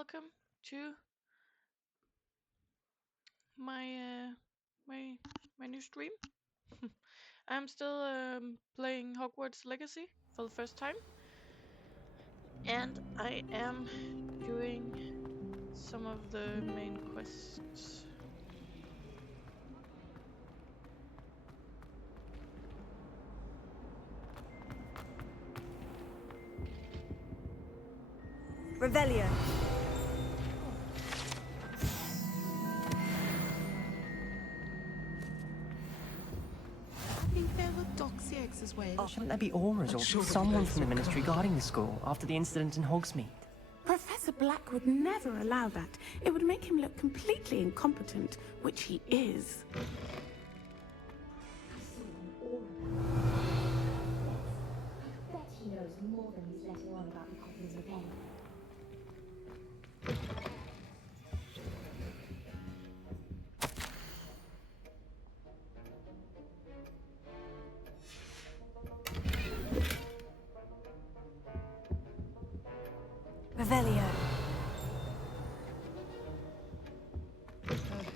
welcome to my my new stream. I'm still playing Hogwarts Legacy for the first time, and I am doing some of the main quests. Revelio. I think there were doxy eggs as well. Shouldn't there be auras or someone from the Ministry guarding the school after the incident in Hogsmeade? Professor Black would never allow that. It would make him look completely incompetent, which he is. I bet he knows more than he's letting on about the Goblin's revenge. Revelio.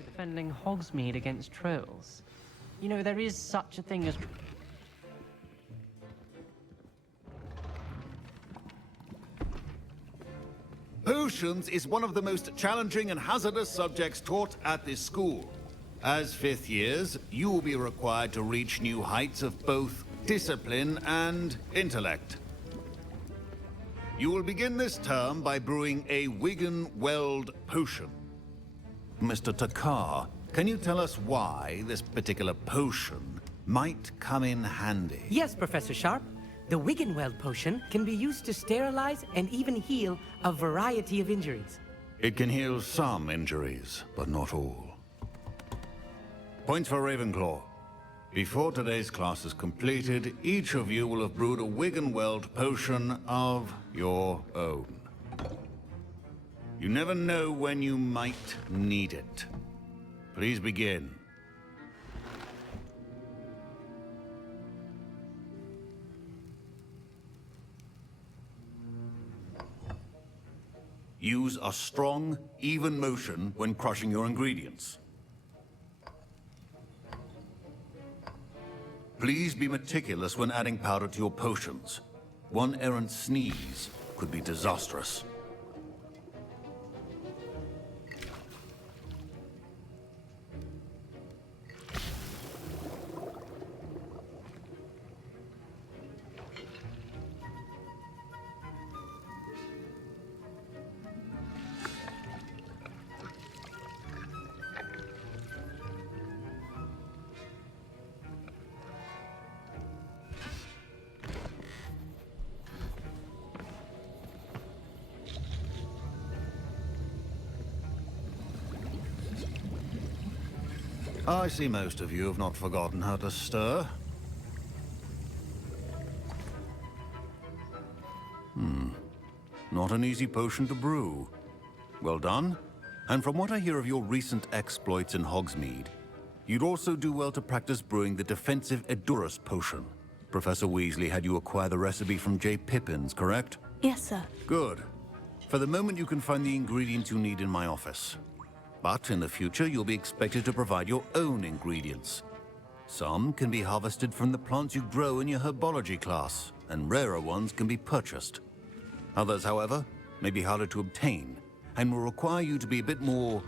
Defending Hogsmeade against trolls. You know, there is such a thing as... Potions is one of the most challenging and hazardous subjects taught at this school. As fifth years, you will be required to reach new heights of both discipline and intellect. You will begin this term by brewing a Wiggen-Weld potion. Mr. Takar, can you tell us why this particular potion might come in handy? Yes, Professor Sharp. The Wiggenweld potion can be used to sterilize and even heal a variety of injuries. It can heal some injuries, but not all. Points for Ravenclaw. Before today's class is completed, each of you will have brewed a Wiggenweld potion of your own. You never know when you might need it. Please begin. Use a strong, even motion when crushing your ingredients. Please be meticulous when adding powder to your potions. One errant sneeze could be disastrous. I see most of you have not forgotten how to stir. Not an easy potion to brew. Well done. And from what I hear of your recent exploits in Hogsmeade, you'd also do well to practice brewing the defensive Edurus potion. Professor Weasley had you acquire the recipe from J. Pippins, correct? Yes, sir. Good. For the moment, you can find the ingredients you need in my office. But in the future, you'll be expected to provide your own ingredients. Some can be harvested from the plants you grow in your herbology class, and rarer ones can be purchased. Others, however, may be harder to obtain, and will require you to be a bit more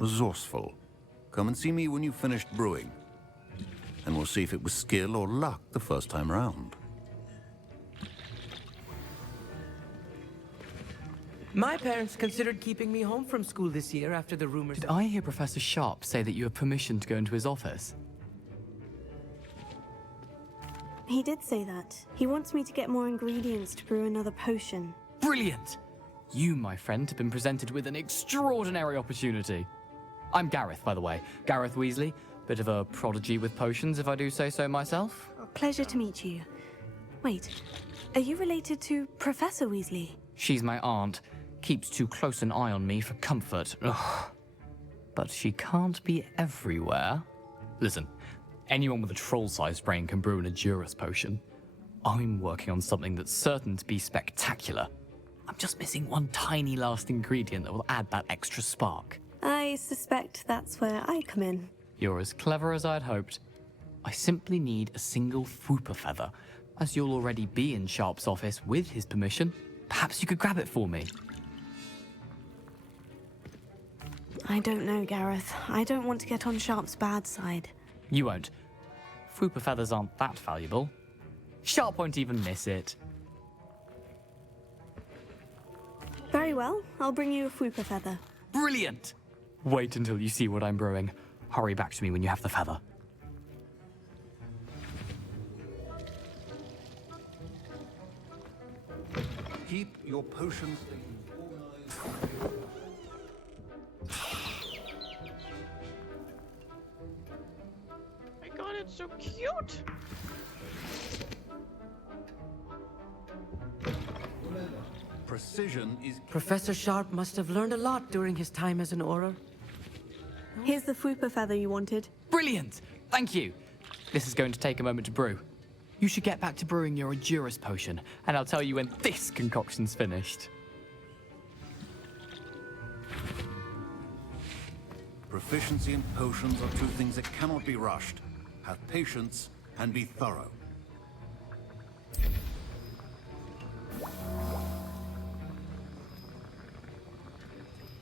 resourceful. Come and see me when you've finished brewing, and we'll see if it was skill or luck the first time round. My parents considered keeping me home from school this year after the rumors... Did I hear Professor Sharp say that you have permission to go into his office? He did say that. He wants me to get more ingredients to brew another potion. Brilliant! You, my friend, have been presented with an extraordinary opportunity. I'm Gareth, by the way. Gareth Weasley. Bit of a prodigy with potions, if I do say so myself. Pleasure to meet you. Wait, are you related to Professor Weasley? She's my aunt. Keeps too close an eye on me for comfort. Ugh. But she can't be everywhere. Listen, anyone with a troll-sized brain can brew an Edurus potion. I'm working on something that's certain to be spectacular. I'm just missing one tiny last ingredient that will add that extra spark. I suspect that's where I come in. You're as clever as I'd hoped. I simply need a single Fwooper feather. As you'll already be in Sharp's office with his permission, perhaps you could grab it for me. I don't know, Gareth. I don't want to get on Sharp's bad side. You won't. Fwooper feathers aren't that valuable. Sharp won't even miss it. Very well. I'll bring you a Fwooper feather. Brilliant! Wait until you see what I'm brewing. Hurry back to me when you have the feather. Keep your potions organized. My god, it's so cute! Precision is Professor Sharp must have learned a lot during his time as an Auror. Here's the Fwooper feather you wanted. Brilliant! Thank you! This is going to take a moment to brew. You should get back to brewing your Endurus potion, and I'll tell you when this concoction's finished. proficiency in potions are two things that cannot be rushed. Have patience and be thorough.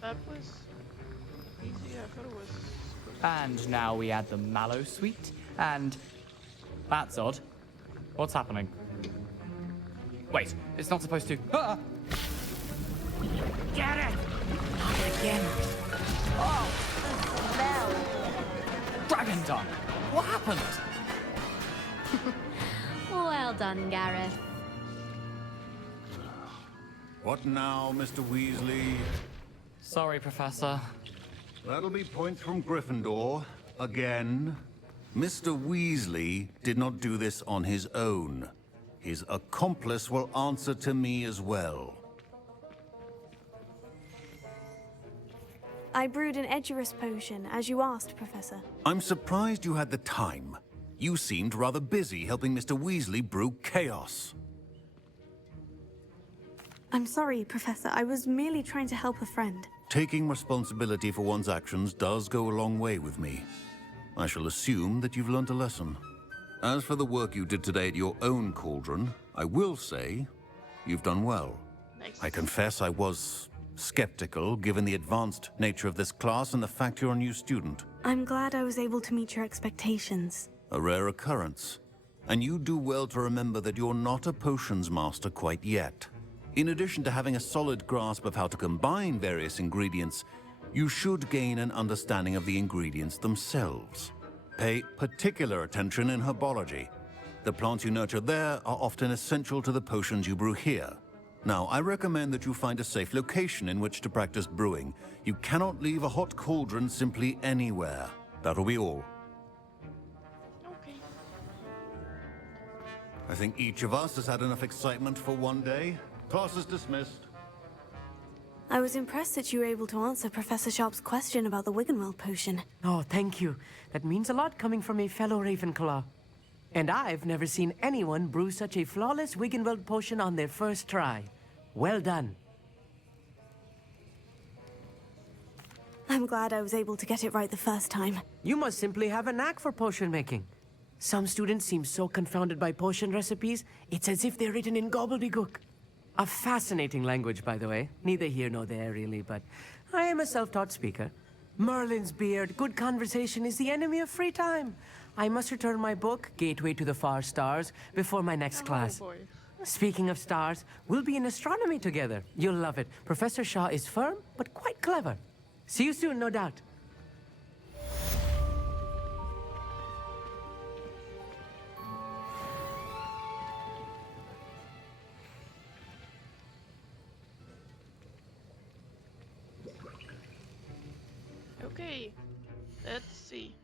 That was easy. I thought it was. And now we add the mallow sweet, and that's odd. What's happening? Wait, it's not supposed to. Ah! Get it! Not again. Dragon tongue! What happened? Well done, Gareth. What now, Mr. Weasley? Sorry, Professor. That'll be points from Gryffindor. Again. Mr. Weasley did not do this on his own. His accomplice will answer to me as well. I brewed an Edurus potion, as you asked, Professor. I'm surprised you had the time. You seemed rather busy helping Mr. Weasley brew chaos. I'm sorry, Professor. I was merely trying to help a friend. Taking responsibility for one's actions does go a long way with me. I shall assume that you've learnt a lesson. As for the work you did today at your own cauldron, I will say you've done well. Nice. I confess I was skeptical, given the advanced nature of this class and the fact you're a new student. I'm glad I was able to meet your expectations. A rare occurrence. And you do well to remember that you're not a potions master quite yet. In addition to having a solid grasp of how to combine various ingredients, you should gain an understanding of the ingredients themselves. Pay particular attention in herbology. The plants you nurture there are often essential to the potions you brew here. Now, I recommend that you find a safe location in which to practice brewing. You cannot leave a hot cauldron simply anywhere. That'll be all. Okay. I think each of us has had enough excitement for one day. Class is dismissed. I was impressed that you were able to answer Professor Sharp's question about the Wiggenweld potion. Oh, thank you. That means a lot coming from a fellow Ravenclaw. And I've never seen anyone brew such a flawless Wiggenweld potion on their first try. Well done. I'm glad I was able to get it right the first time. You must simply have a knack for potion making. Some students seem so confounded by potion recipes, it's as if they're written in gobbledygook. A fascinating language, by the way. Neither here nor there, really, but I am a self-taught speaker. Merlin's beard, good conversation is the enemy of free time. I must return my book, Gateway to the Far Stars, before my next class. Oh boy. Speaking of stars, we'll be in astronomy together. You'll love it. Professor Shaw is firm, but quite clever. See you soon, no doubt. Okay. Let's see.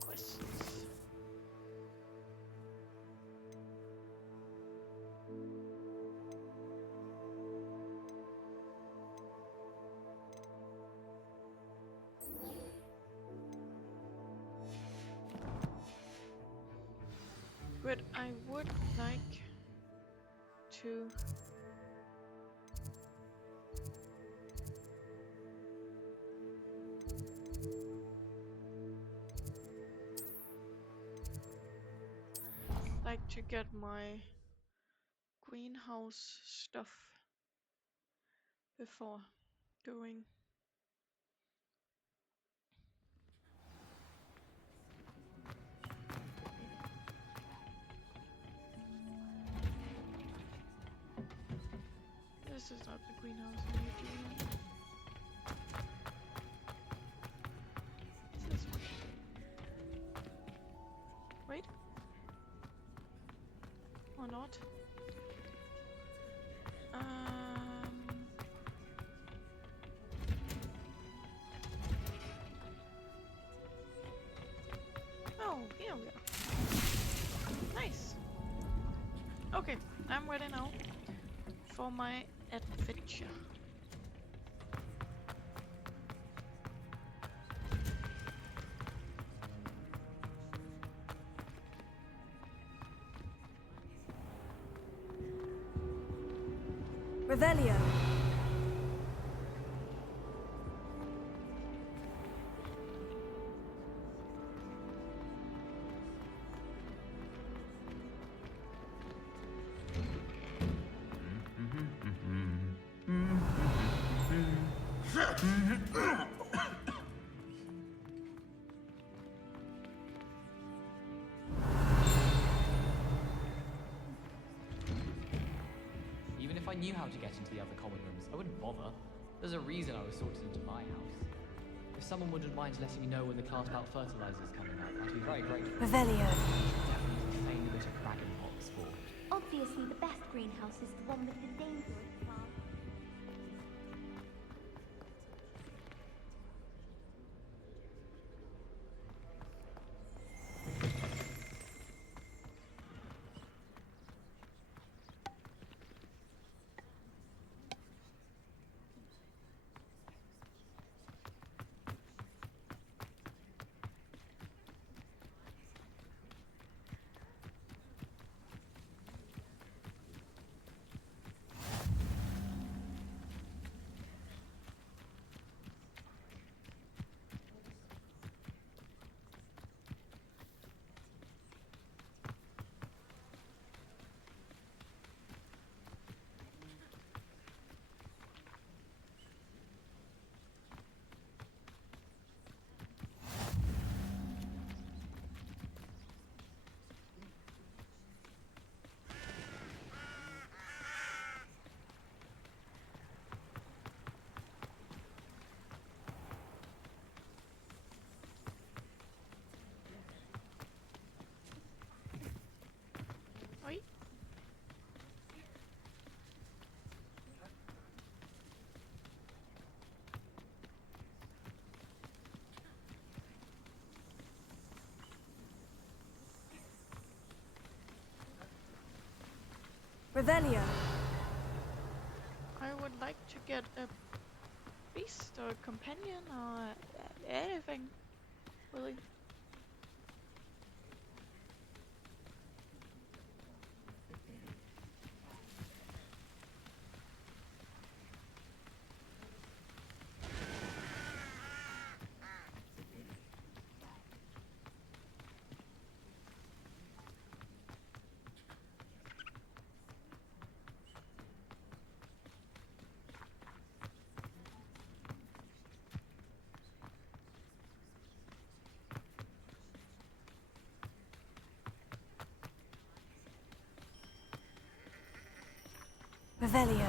Questions. But I would like to get my greenhouse stuff before going. This is not the greenhouse I need to do. It's this one. Wait. Or not. Oh, here we are. Nice. Okay, I'm ready now for my adventure. Revelio. Even if I knew how to get into the other common rooms, I wouldn't bother. There's a reason I was sorted into my house. If someone wouldn't mind letting me know when the class about fertilizer is coming up, I'd be very grateful. Revelio. Definitely feign a bit of dragon pot sport. Obviously, the best greenhouse is the one with the dangerous plant. Oi. Revelio. I would like to get a beast or a companion or anything, really. Revelio.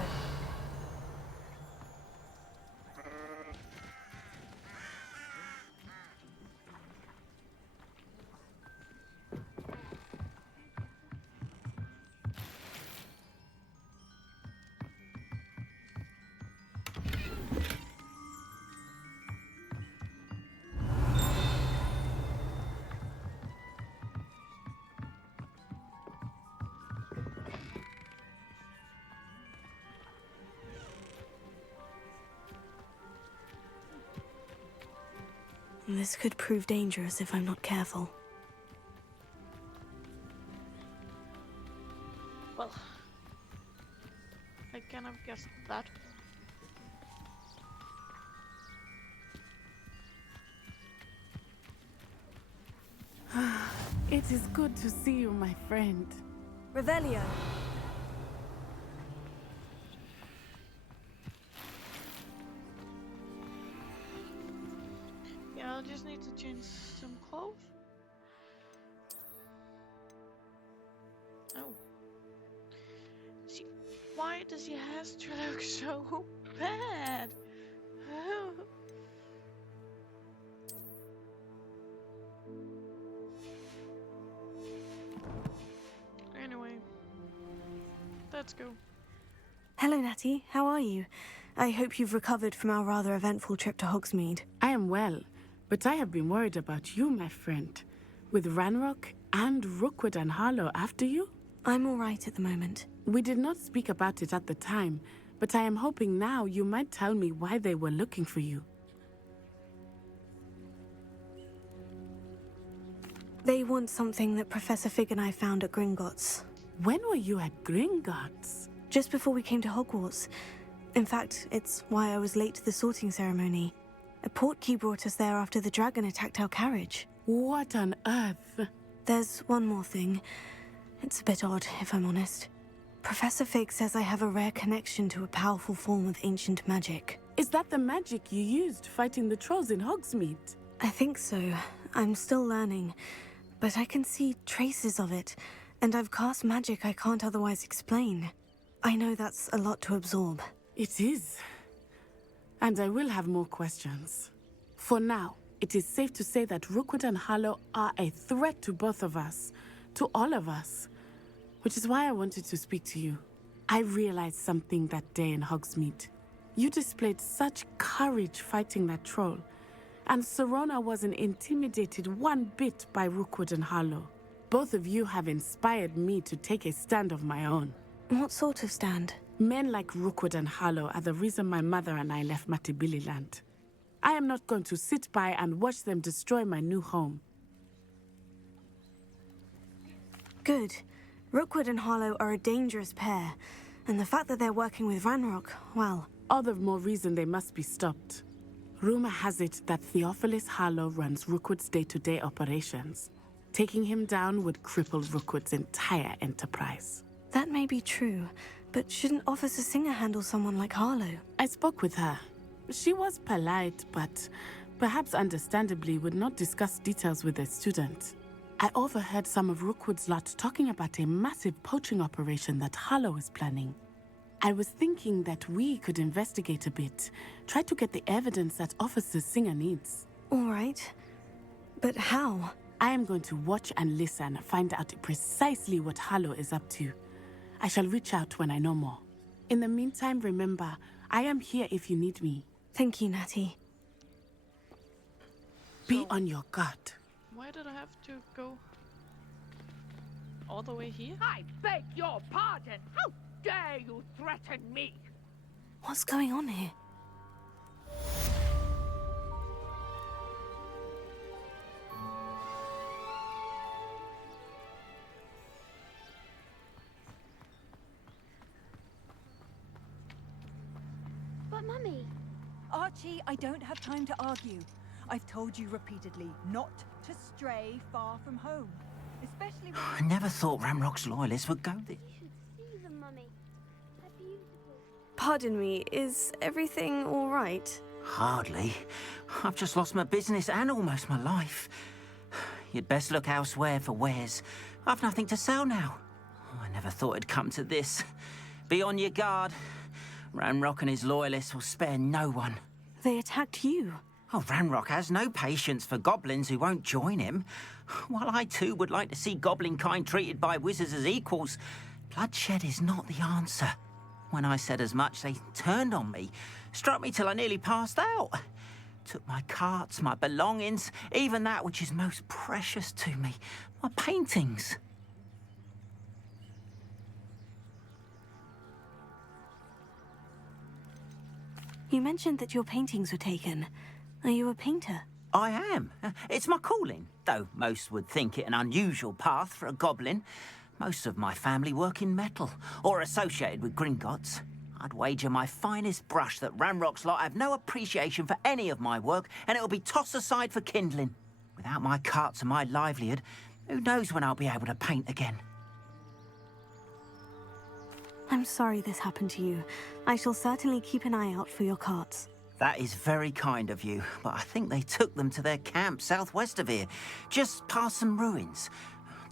This could prove dangerous if I'm not careful. kind of guessed that. It is good to see you, my friend. Revelio. Yeah, I'll just need to change some clothes. Oh. See, why does your hair look so bad? Oh. Anyway, let's go. Hello, Natty. How are you? I hope you've recovered from our rather eventful trip to Hogsmeade. I am well, but I have been worried about you, my friend. With Ranrock and Rookwood and Harlow after you? I'm all right at the moment. We did not speak about it at the time, but I am hoping now you might tell me why they were looking for you. They want something that Professor Fig and I found at Gringotts. When were you at Gringotts? Just before we came to Hogwarts. In fact, it's why I was late to the sorting ceremony. A portkey brought us there after the dragon attacked our carriage. What on earth? There's one more thing. It's a bit odd, if I'm honest. Professor Fig says I have a rare connection to a powerful form of ancient magic. Is that the magic you used fighting the trolls in Hogsmeade? I think so. I'm still learning. But I can see traces of it, and I've cast magic I can't otherwise explain. I know that's a lot to absorb. It is. And I will have more questions. For now, it is safe to say that Rookwood and Harlow are a threat to both of us. To all of us. Which is why I wanted to speak to you. I realized something that day in Hogsmeade. You displayed such courage fighting that troll. And Serona wasn't intimidated one bit by Rookwood and Harlow. Both of you have inspired me to take a stand of my own. What sort of stand? Men like Rookwood and Harlow are the reason my mother and I left Matabeleland. I am not going to sit by and watch them destroy my new home. Good. Rookwood and Harlow are a dangerous pair. And the fact that they're working with Ranrock, well... All the more reason they must be stopped. Rumor has it that Theophilus Harlow runs Rookwood's day-to-day operations. Taking him down would cripple Rookwood's entire enterprise. That may be true, but shouldn't Officer Singer handle someone like Harlow? I spoke with her. She was polite, but perhaps understandably would not discuss details with a student. I overheard some of Rookwood's lot talking about a massive poaching operation that Harlow is planning. I was thinking that we could investigate a bit, try to get the evidence that Officer Singer needs. All right. But how? I am going to watch and listen, find out precisely what Harlow is up to. I shall reach out when I know more. In the meantime, remember, I am here if you need me. Thank you, Natty. Be on your guard. Why did I have to go all the way here? I beg your pardon! How dare you threaten me? What's going on here? But Mummy... Archie, I don't have time to argue. I've told you repeatedly not to stray far from home. Especially when... I never thought Ramrock's loyalists would go this. You should see them, Mummy. They're beautiful. Pardon me, is everything all right? Hardly. I've just lost my business and almost my life. You'd best look elsewhere for wares. I've nothing to sell now. I never thought it'd come to this. Be on your guard. Ranrock and his loyalists will spare no one. They attacked you. Oh, Ranrock has no patience for goblins who won't join him. While I too would like to see goblin kind treated by wizards as equals, bloodshed is not the answer. When I said as much, they turned on me, struck me till I nearly passed out. Took my carts, my belongings, even that which is most precious to me, my paintings. You mentioned that your paintings were taken. Are you a painter? I am. It's my calling, though most would think it an unusual path for a goblin. Most of my family work in metal, or associated with Gringotts. I'd wager my finest brush that Ranrock's lot have no appreciation for any of my work, and it'll be tossed aside for kindling. Without my carts and my livelihood, who knows when I'll be able to paint again. I'm sorry this happened to you. I shall certainly keep an eye out for your carts. That is very kind of you, but I think they took them to their camp southwest of here, just past some ruins.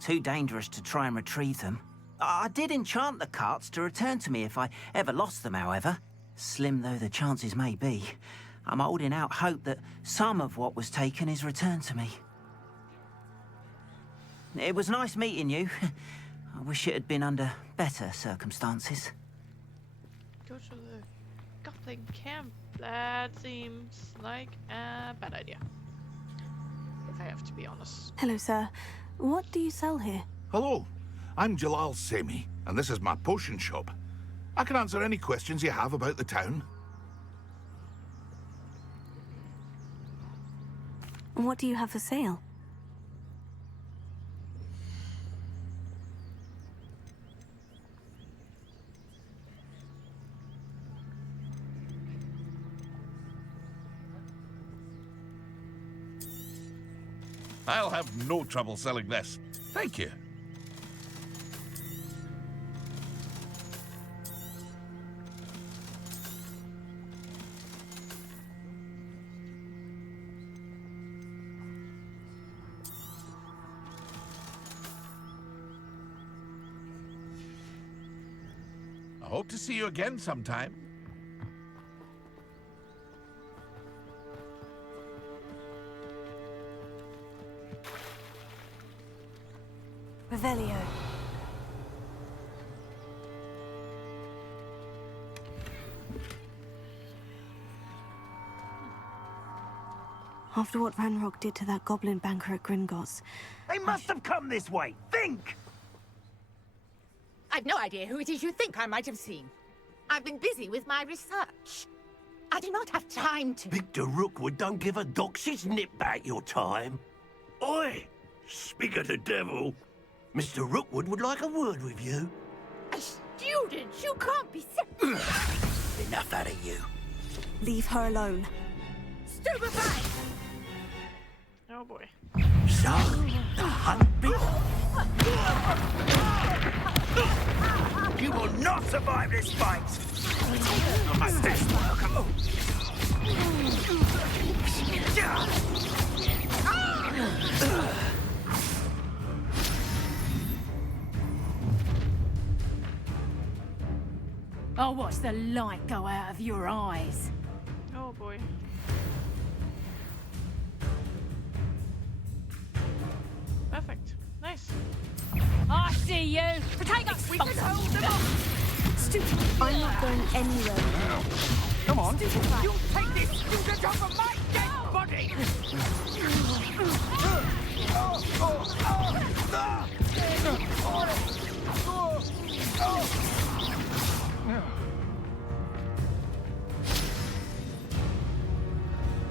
Too dangerous to try and retrieve them. I did enchant the carts to return to me if I ever lost them, however. Slim though the chances may be, I'm holding out hope that some of what was taken is returned to me. It was nice meeting you. I wish it had been under better circumstances. Go to the Goblin camp. That seems like a bad idea. If I have to be honest. Hello, sir. What do you sell here? Hello, I'm Jalal Semi, and this is my potion shop. I can answer any questions you have about the town. What do you have for sale? I'll have no trouble selling this. Thank you. I hope to see you again sometime. Revelio. After what Ranrock did to that goblin banker at Gringotts... They must have come this way! Think! I've no idea who it is you think I might have seen. I've been busy with my research. I do not have time to... Victor Rookwood don't give a doxy's nip back your time. Oi! Speak of the devil. Mr. Rookwood would like a word with you. A student? You can't be... Enough out of you. Leave her alone. Stupefy! Oh boy. So, the hunt begins. You will not survive this fight! Mustache welcome. I'll watch the light go out of your eyes. Oh boy. Perfect. Nice. I see you. Take us. We can hold them off. Stupid. I'm not going anywhere. Come on. You'll take this student off of my dead body.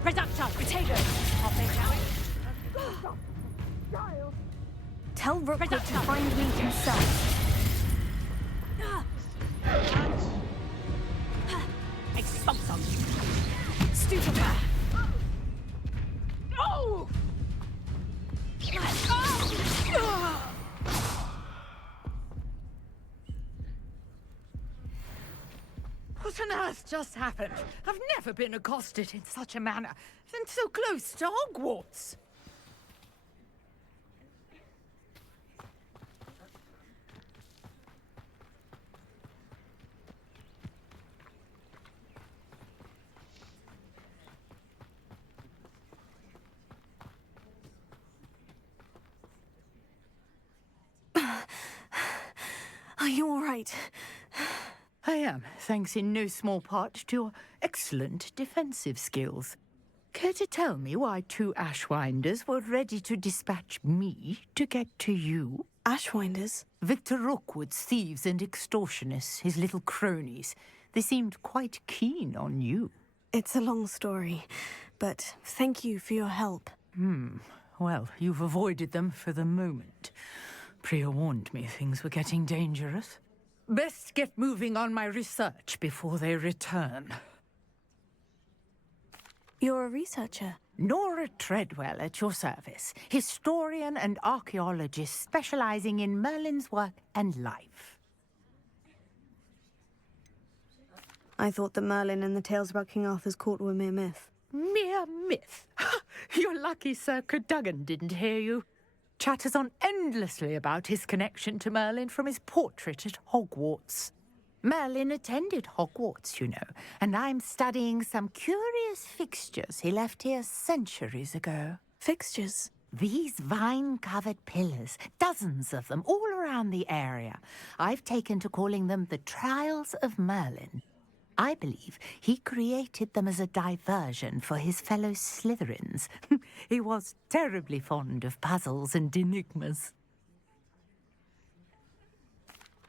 Production. Potato. Tell Rookwood to find me himself. Expulsum. Stupid. Oh! What on earth just happened? I've never been accosted in such a manner, and so close to Hogwarts. Are you all right? I am, thanks in no small part to your excellent defensive skills. Care to tell me why two Ashwinders were ready to dispatch me to get to you? Ashwinders? Victor Rookwood's thieves and extortionists, his little cronies. They seemed quite keen on you. It's a long story, but thank you for your help. Well, you've avoided them for the moment. Priya warned me things were getting dangerous. Best get moving on my research before they return. You're a researcher? Nora Treadwell at your service, historian and archaeologist specializing in Merlin's work and life. I thought that Merlin and the tales about King Arthur's court were mere myth. Mere myth? You're lucky Sir Cadogan didn't hear you. Chatters on endlessly about his connection to Merlin from his portrait at Hogwarts. Merlin attended Hogwarts, you know, and I'm studying some curious fixtures he left here centuries ago. Fixtures? These vine-covered pillars, dozens of them, all around the area. I've taken to calling them the Trials of Merlin. I believe he created them as a diversion for his fellow Slytherins. He was terribly fond of puzzles and enigmas.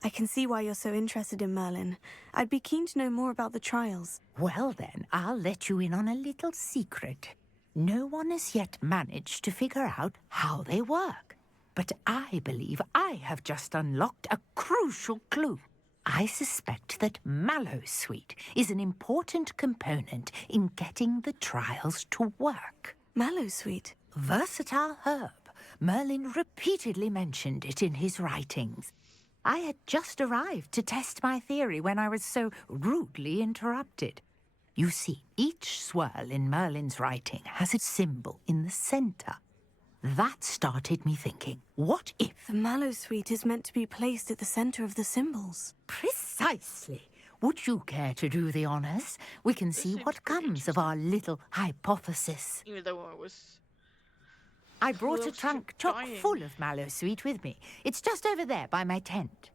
I can see why you're so interested in Merlin. I'd be keen to know more about the trials. Well then, I'll let you in on a little secret. No one has yet managed to figure out how they work. But I believe I have just unlocked a crucial clue. I suspect that Mallowsweet is an important component in getting the trials to work. Mallowsweet? Versatile herb. Merlin repeatedly mentioned it in his writings. I had just arrived to test my theory when I was so rudely interrupted. You see, each swirl in Merlin's writing has a symbol in the center. That started me thinking, what if... The Mallowsweet is meant to be placed at the center of the symbols. Precisely. Would you care to do the honors? We can see what comes of our little hypothesis. Even though it was... I brought a trunk chock full of Mallowsweet with me. It's just over there by my tent.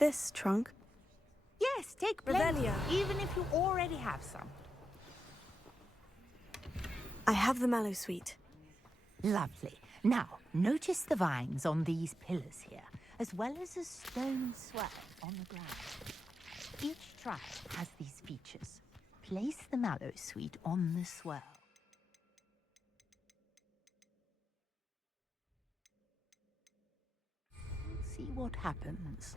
This trunk? Yes, take plenty, Revelio. even if you already have some. I have the Mallowsweet. Lovely. Now, notice the vines on these pillars here, as well as a stone swell on the ground. Each trial has these features. Place the Mallowsweet on the swell. See what happens.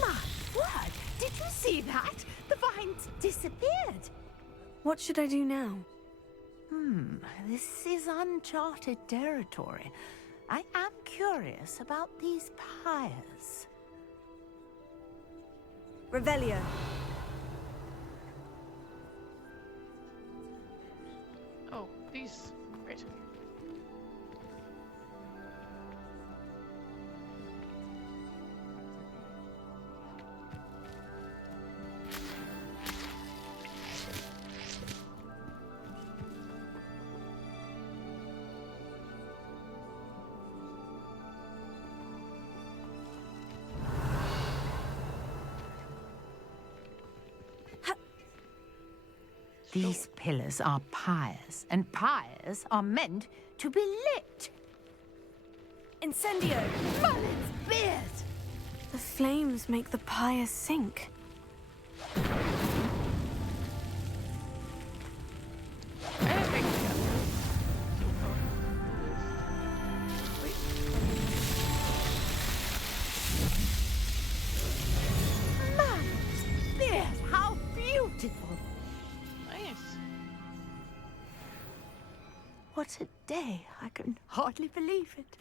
My word! Did you see that? The vines disappeared. What should I do now? This is uncharted territory. I am curious about these pyres. Revelio. Oh, these. Great. These pillars are pyres, and pyres are meant to be lit. Incendio! Merlin's beard! The flames make the pyre sink. Merlin's beard! How beautiful! Nice. What a day. I can hardly believe it.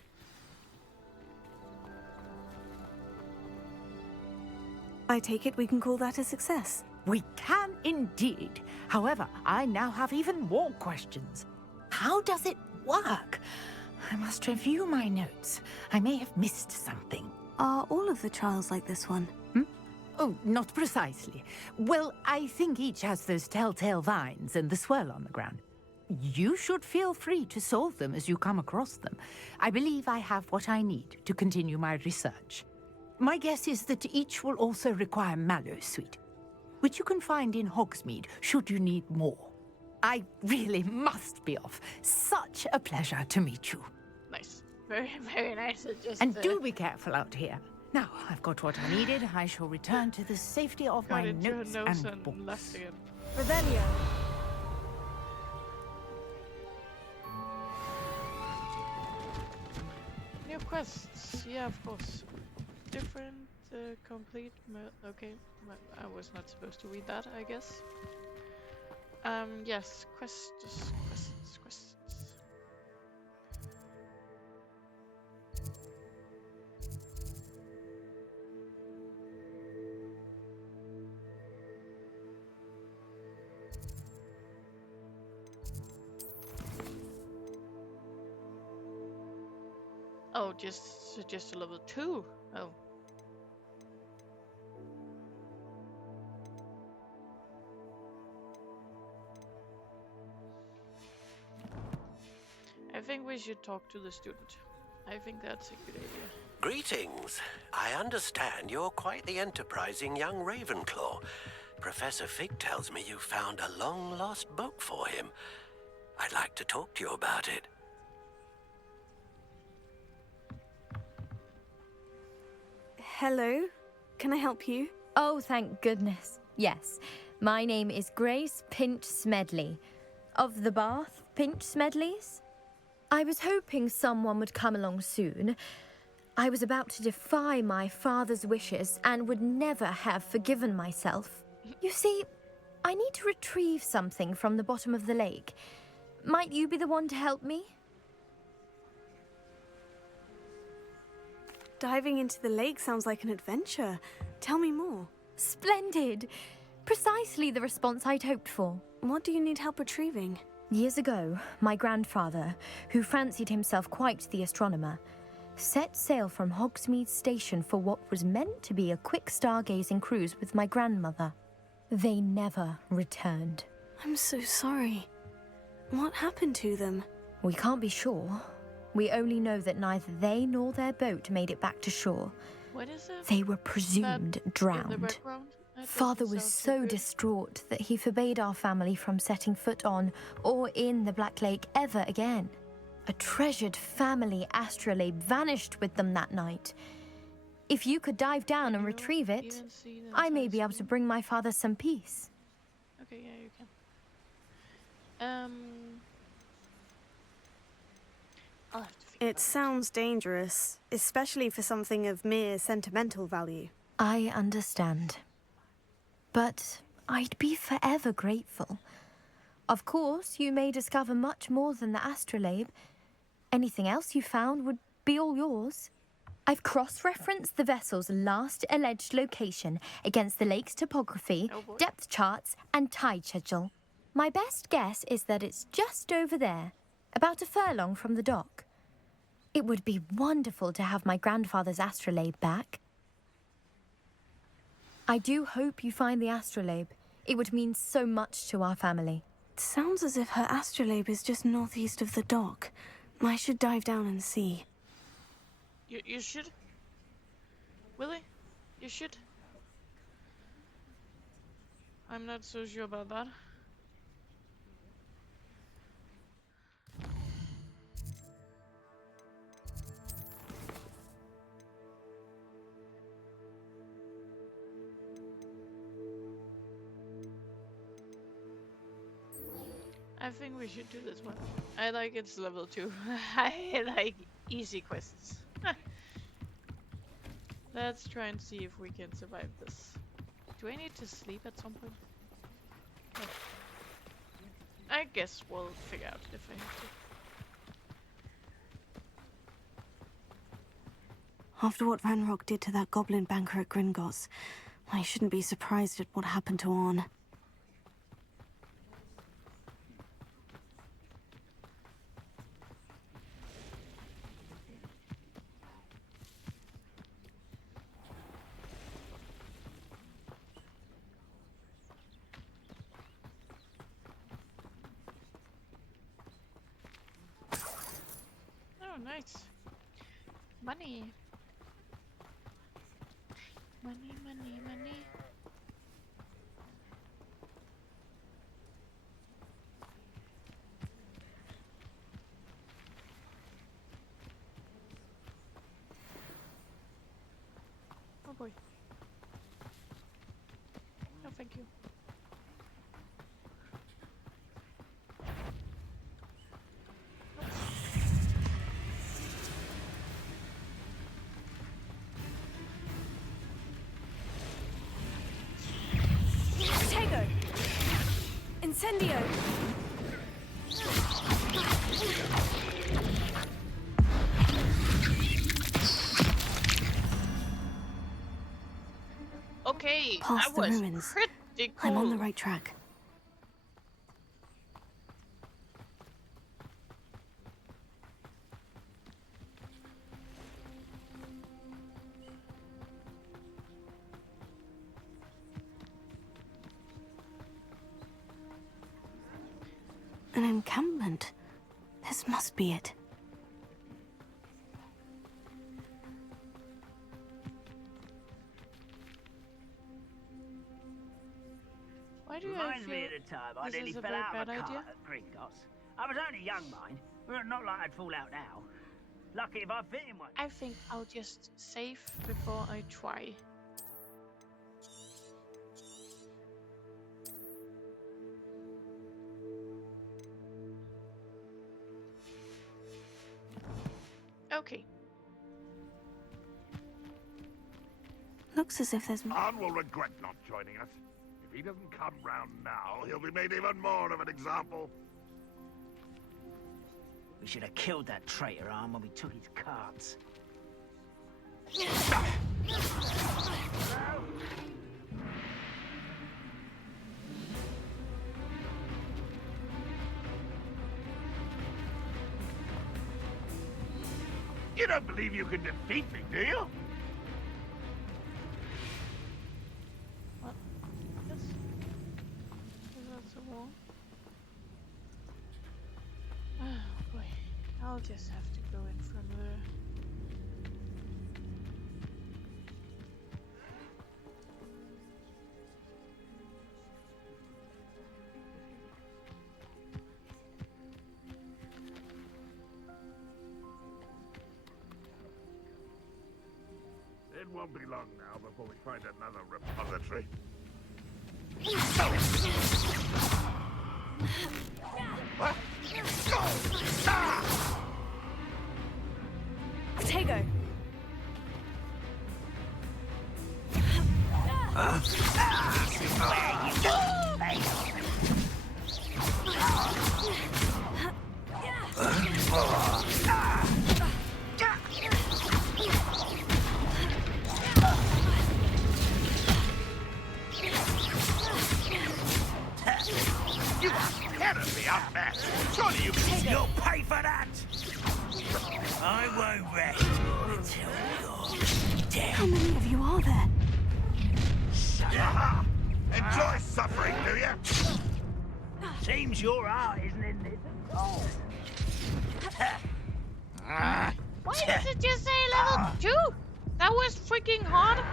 I take it we can call that a success. We can indeed. However, I now have even more questions. How does it work? I must review my notes. I may have missed something. Are all of the trials like this one? Oh, not precisely. Well, I think each has those telltale vines and the swirl on the ground. You should feel free to solve them as you come across them. I believe I have what I need to continue my research. My guess is that each will also require Mallowsweet, which you can find in Hogsmeade should you need more. I really must be off. Such a pleasure to meet you. Nice. Very, very nice. And do be careful out here. Now, I've got what I needed. I shall return to the safety of my notes and books. Left again. Revelio. New quests. Yeah, of course. Different, complete. Okay, I was not supposed to read that, I guess. Yes, quests. Oh, just a level 2. Oh. I think we should talk to the student. I think that's a good idea. Greetings. I understand you're quite the enterprising young Ravenclaw. Professor Fig tells me you found a long-lost book for him. I'd like to talk to you about it. Hello? Can I help you? Oh, thank goodness. Yes. My name is Grace Pinch Smedley. Of the Bath Pinch Smedleys? I was hoping someone would come along soon. I was about to defy my father's wishes and would never have forgiven myself. You see, I need to retrieve something from the bottom of the lake. Might you be the one to help me? Diving into the lake sounds like an adventure. Tell me more. Splendid! Precisely the response I'd hoped for. What do you need help retrieving? Years ago, my grandfather, who fancied himself quite the astronomer, set sail from Hogsmeade Station for what was meant to be a quick stargazing cruise with my grandmother. They never returned. I'm so sorry. What happened to them? We can't be sure. We only know that neither they nor their boat made it back to shore. What is it? They were presumed In the drowned. background? That Father doesn't was sound so too good. distraught that he forbade our family from setting foot on or in the Black Lake ever again. A treasured family astrolabe vanished with them that night. If you could dive down and retrieve it, Even see them I may size be able to bring my father some peace. Okay, yeah, you can. I'll have to figure It sounds dangerous, especially for something of mere sentimental value. I understand. But I'd be forever grateful. Of course, you may discover much more than the astrolabe. Anything else you found would be all yours. I've cross-referenced the vessel's last alleged location against the lake's topography, depth charts, and tide schedule. My best guess is that it's just over there, about a furlong from the dock. It would be wonderful to have my grandfather's astrolabe back. I do hope you find the astrolabe. It would mean so much to our family. It sounds as if her astrolabe is just northeast of the dock. I should dive down and see. You should? Willie? You should? I'm not so sure about that. I think we should do this one. I like it's level 2. I like easy quests. Let's try and see if we can survive this. Do I need to sleep at some point? Oh. I guess we'll figure out if I have to. After what Ranrock did to that goblin banker at Gringotts, I shouldn't be surprised at what happened to Orn. Oh, nice. Money. Money, money, money. Oh boy. No, thank you. Incendio! Okay, Past that the was ruins. pretty cool. I'm on the right track. An encampment. This must be it. Why do I Reminds feel me of the time I this nearly is a fell very out of bad a idea? cart at Gringotts. I was only young, mind. Well, not like I'd fall out now. Lucky if I fit in one. I think I'll just save before I try. Okay. Looks as if there's... Arn will regret not joining us. If he doesn't come round now, he'll be made even more of an example. We should have killed that traitor, Arm, when we took his carts. You don't believe you can defeat me, do you? What? Yes. That's a wall. Oh boy. I'll just have to go in from there. It won't be long now before we find another repository. What? Potato! You can't be up there. Surely you can. You'll pay for that! I won't rest until you're dead. How many of you are there? Aha! Enjoy suffering, do you? Seems your heart isn't in this at all. Why does it just say level 2? That was freaking hard.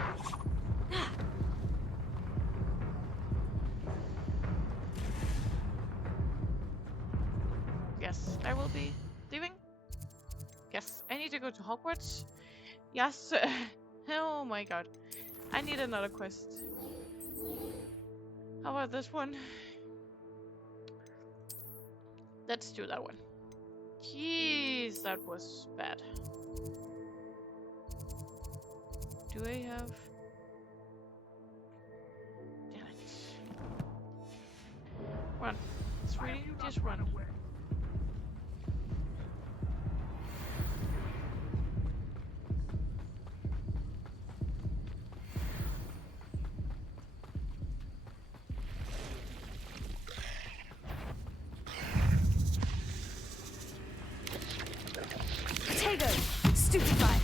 Yes, I will be leaving. Yes, I need to go to Hogwarts. Yes. Oh my god. I need another quest. How about this one? Let's do that one. Jeez, that was bad. Do I have... Damn it. Run. Sweetie, just run. Potato! Stupefy!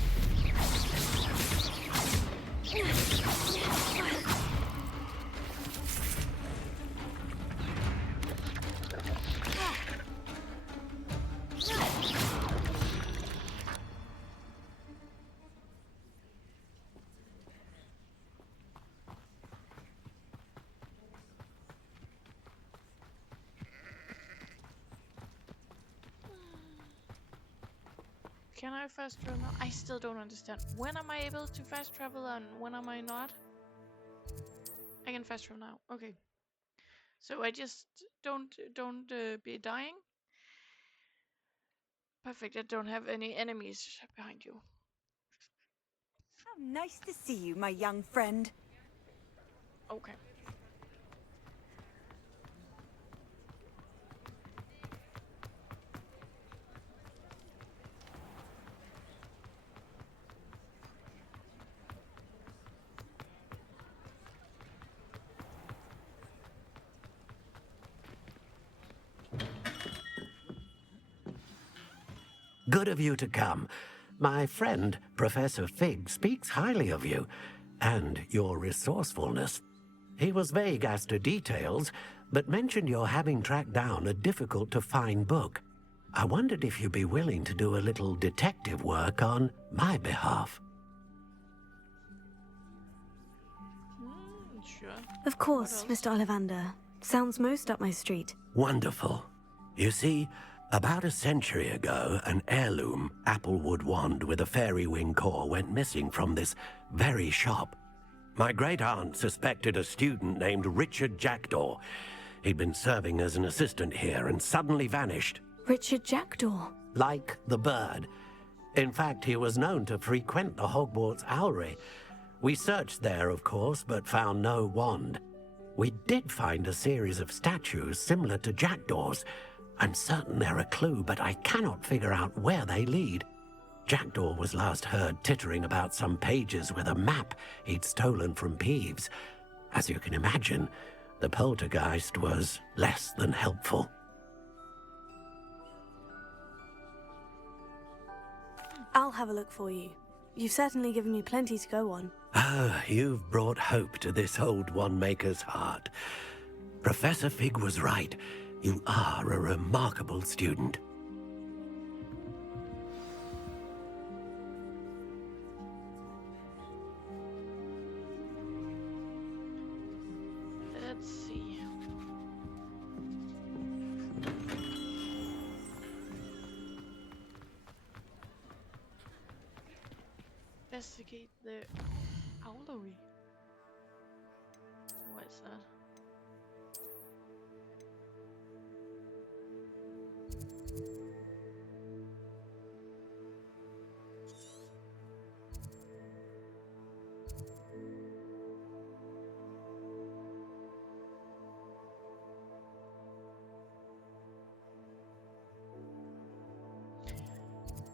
Can I fast travel now? I still don't understand. When am I able to fast travel and when am I not? I can fast travel now. Okay. So I just don't be dying. Perfect. I don't have any enemies behind you. How nice to see you, my young friend. Okay. Good of you to come. My friend, Professor Fig, speaks highly of you and your resourcefulness. He was vague as to details, but mentioned your having tracked down a difficult-to-find book. I wondered if you'd be willing to do a little detective work on my behalf. Sure. Of course, Mr. Ollivander. Sounds most up my street. Wonderful. You see, about a century ago, an heirloom applewood wand with a fairy wing core went missing from this very shop. My great-aunt suspected a student named Richard Jackdaw. He'd been serving as an assistant here and suddenly vanished. Richard Jackdaw? Like the bird. In fact, he was known to frequent the Hogwarts Owlery. We searched there, of course, but found no wand. We did find a series of statues similar to Jackdaw's. I'm certain they're a clue, but I cannot figure out where they lead. Jackdaw was last heard tittering about some pages with a map he'd stolen from Peeves. As you can imagine, the poltergeist was less than helpful. I'll have a look for you. You've certainly given me plenty to go on. Ah, you've brought hope to this old one-maker's heart. Professor Fig was right. You are a remarkable student. Let's see. Investigate the Owlery. What is that?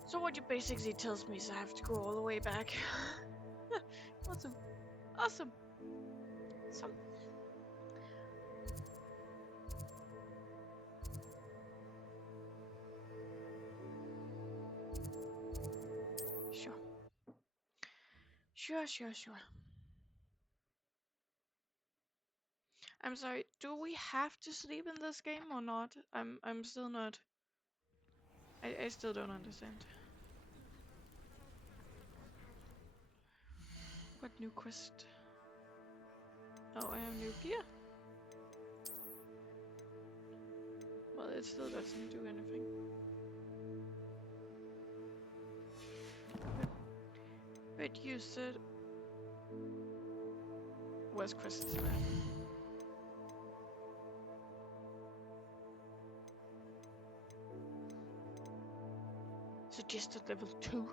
So what you basically tells me is I have to go all the way back. Awesome. Awesome. Awesome. Sure. Sure. I'm sorry, do we have to sleep in this game or not? I'm still not. I still don't understand. What new quest? Oh, I have new gear. Well, it still doesn't do anything. But you said... Where's quests there? Suggested level 2.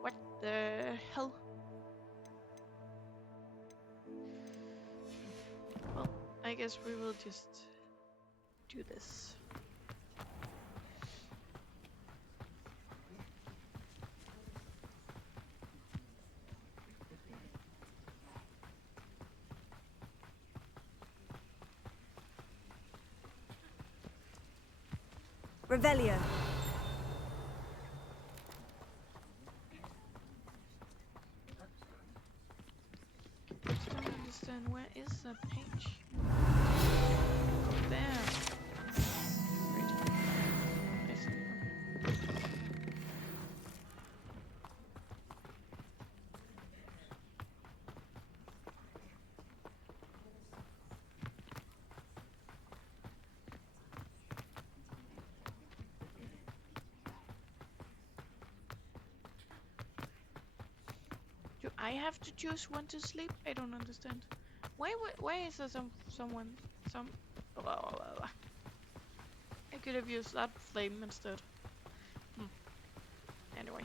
What the hell? Well, I guess we will just do this. Revelio. I don't understand, where is the page? Oh, there. Great. I see. Okay. Do I have to choose when to sleep? I don't understand. Why is there someone? I could have used that flame instead. Anyway.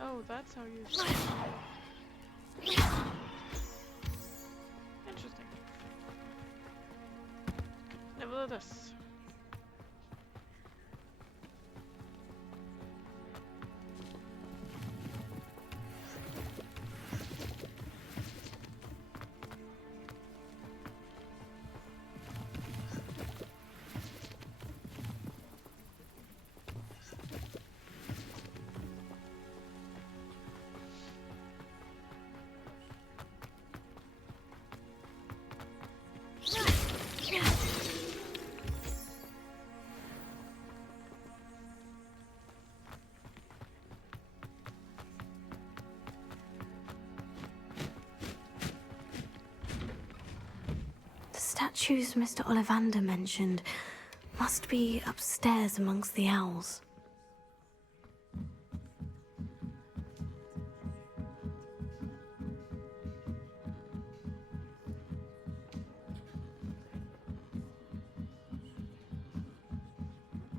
Oh, that's how you sleep. this. The statues Mr. Ollivander mentioned must be upstairs amongst the owls.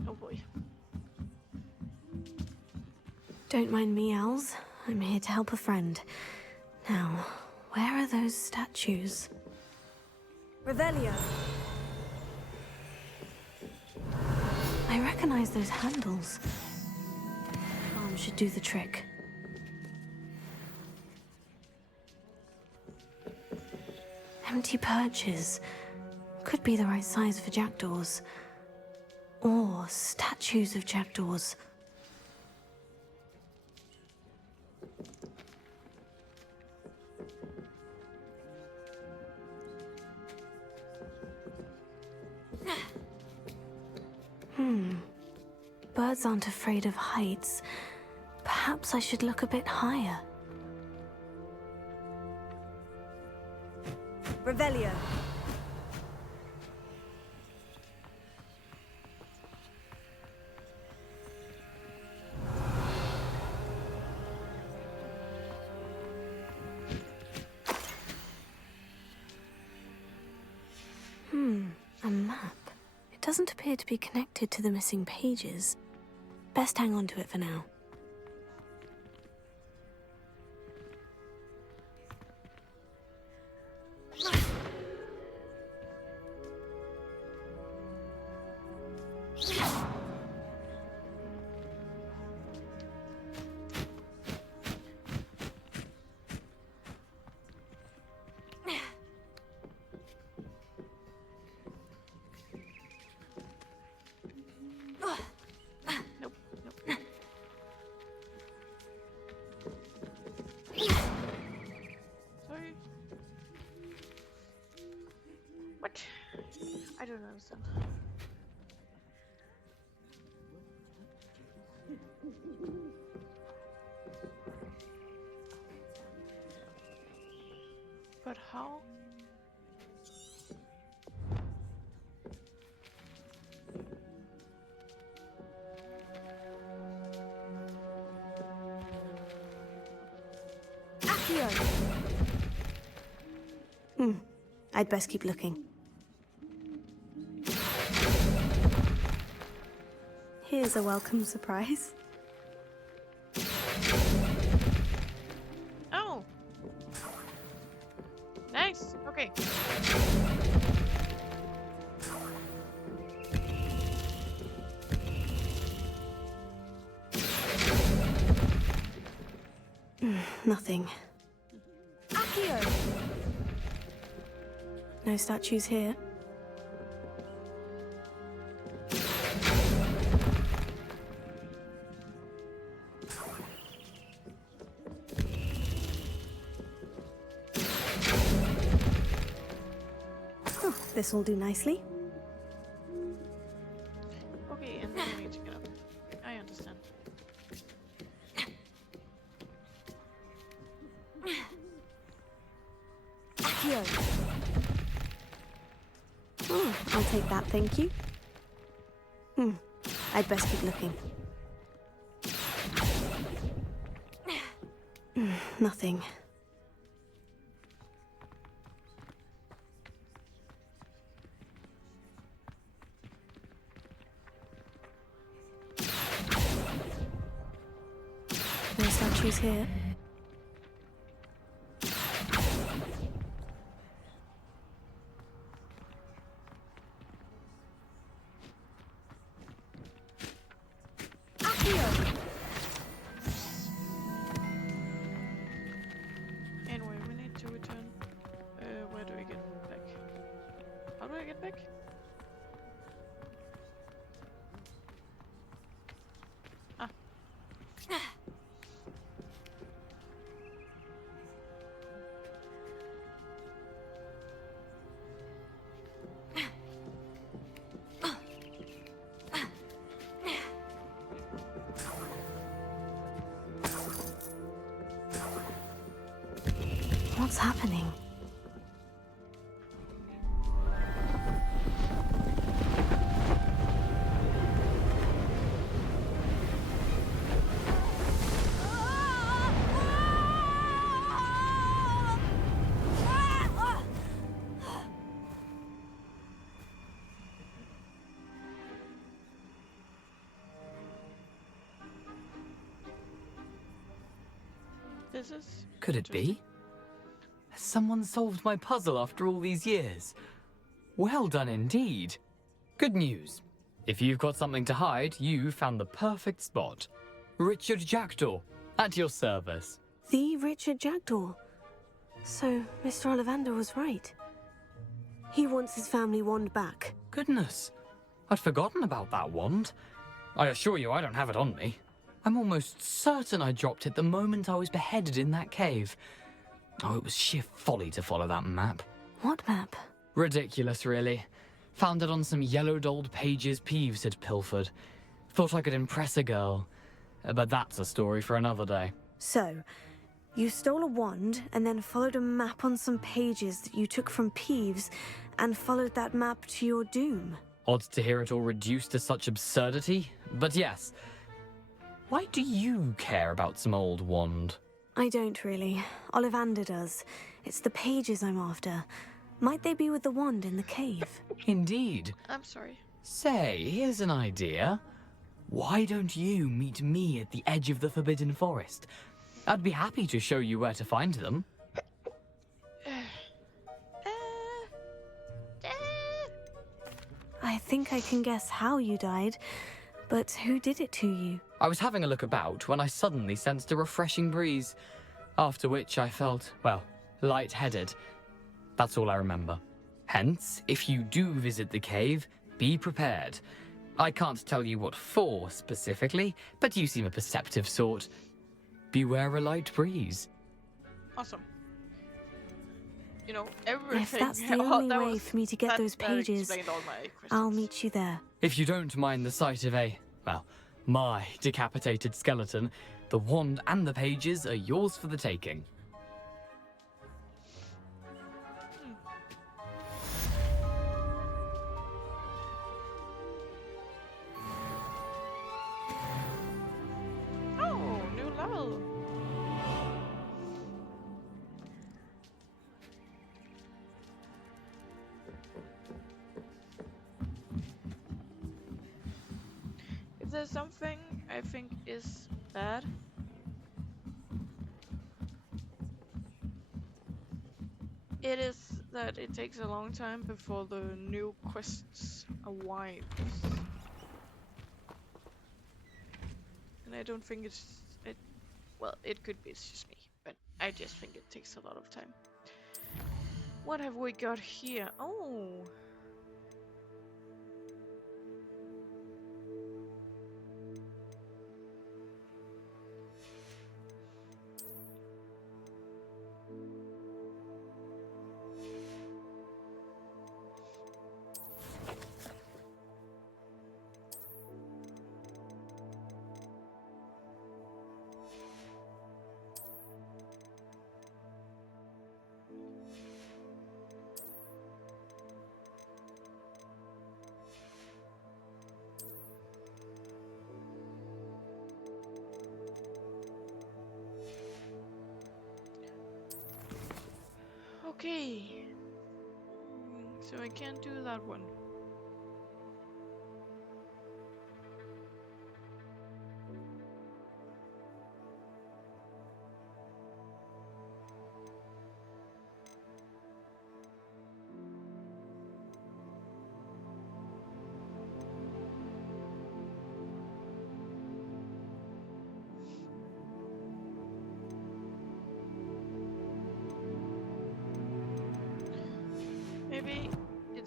Oh boy. Don't mind me, owls. I'm here to help a friend. Now, where are those statues? Revelio. I recognize those handles. Arm should do the trick. Empty perches. Could be the right size for jackdaws. Or statues of jackdaws. Birds aren't afraid of heights. Perhaps I should look a bit higher. Revelio. A map. It doesn't appear to be connected to the missing pages. Best hang on to it for now. Sorry. What? I don't understand. But how? I'd best keep looking. Here's a welcome surprise. Oh! Nice! Okay. Nothing. Accio. No statues here. Oh, this will do nicely. Okay, and then we need to get up. I understand. Accio. I'll take that, thank you. I'd best keep looking. Nothing. No statues here. Click. Ah. What's happening? This is Could it be? Has someone solved my puzzle after all these years? Well done indeed. Good news. If you've got something to hide, you found the perfect spot. Richard Jackdaw, at your service. The Richard Jackdaw. So, Mr. Ollivander was right. He wants his family wand back. Goodness, I'd forgotten about that wand. I assure you I don't have it on me. I'm almost certain I dropped it the moment I was beheaded in that cave. Oh, it was sheer folly to follow that map. What map? Ridiculous, really. Found it on some yellowed old pages Peeves had pilfered. Thought I could impress a girl. But that's a story for another day. So, you stole a wand and then followed a map on some pages that you took from Peeves and followed that map to your doom. Odd to hear it all reduced to such absurdity, but yes. Why do you care about some old wand? I don't really. Ollivander does. It's the pages I'm after. Might they be with the wand in the cave? Indeed. I'm sorry. Say, here's an idea. Why don't you meet me at the edge of the Forbidden Forest? I'd be happy to show you where to find them. I think I can guess how you died, but who did it to you? I was having a look about when I suddenly sensed a refreshing breeze, after which I felt, well, lightheaded. That's all I remember. Hence, if you do visit the cave, be prepared. I can't tell you what for specifically, but you seem a perceptive sort. Beware a light breeze. Awesome. You know, everything. If that's the only way for me to get those pages, I'll meet you there. If you don't mind the sight of my decapitated skeleton, the wand and the pages are yours for the taking. Oh, new level. If there's something I think is bad, it is that it takes a long time before the new quests arrive. And I don't think well, it could be it's just me, but I just think it takes a lot of time. What have we got here? Oh! Okay. So I can't do that one.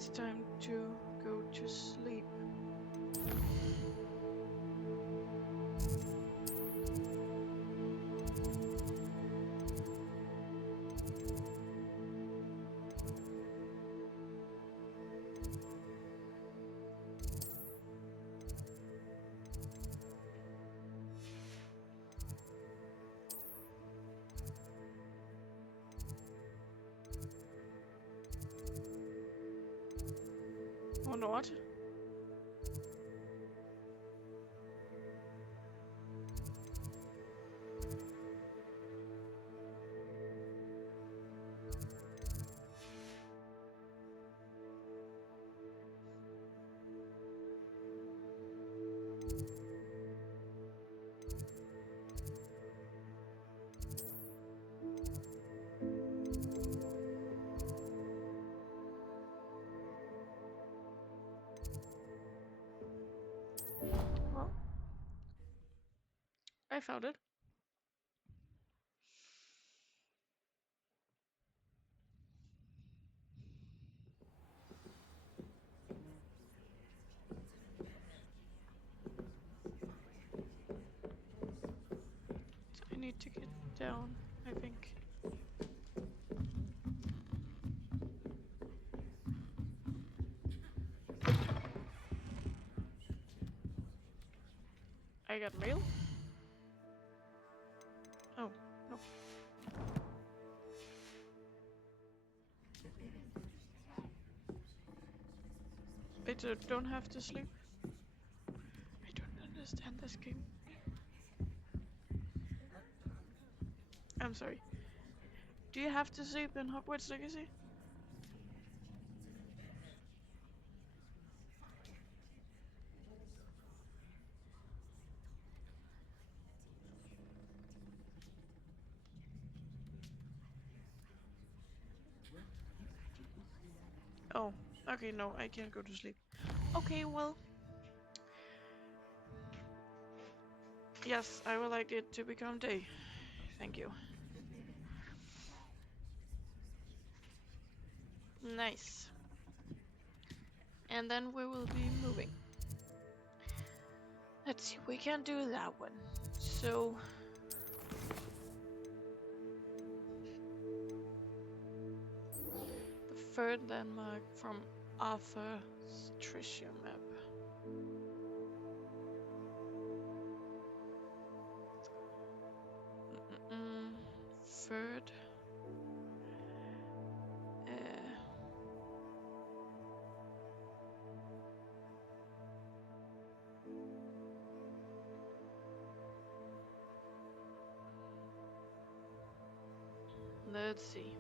it's time to go to sleep. Or not. Well, I found it. So I need to get down, I think. I got mail? Oh, no. I don't have to sleep. I don't understand this game. I'm sorry. Do you have to sleep in Hogwarts Legacy? Oh, okay, no, I can't go to sleep. Okay, well. Yes, I would like it to become day. Thank you. Nice. And then we will be moving. Let's see, we can do that one. So... the third landmark from Arthur's treasure map. Third. Let's see.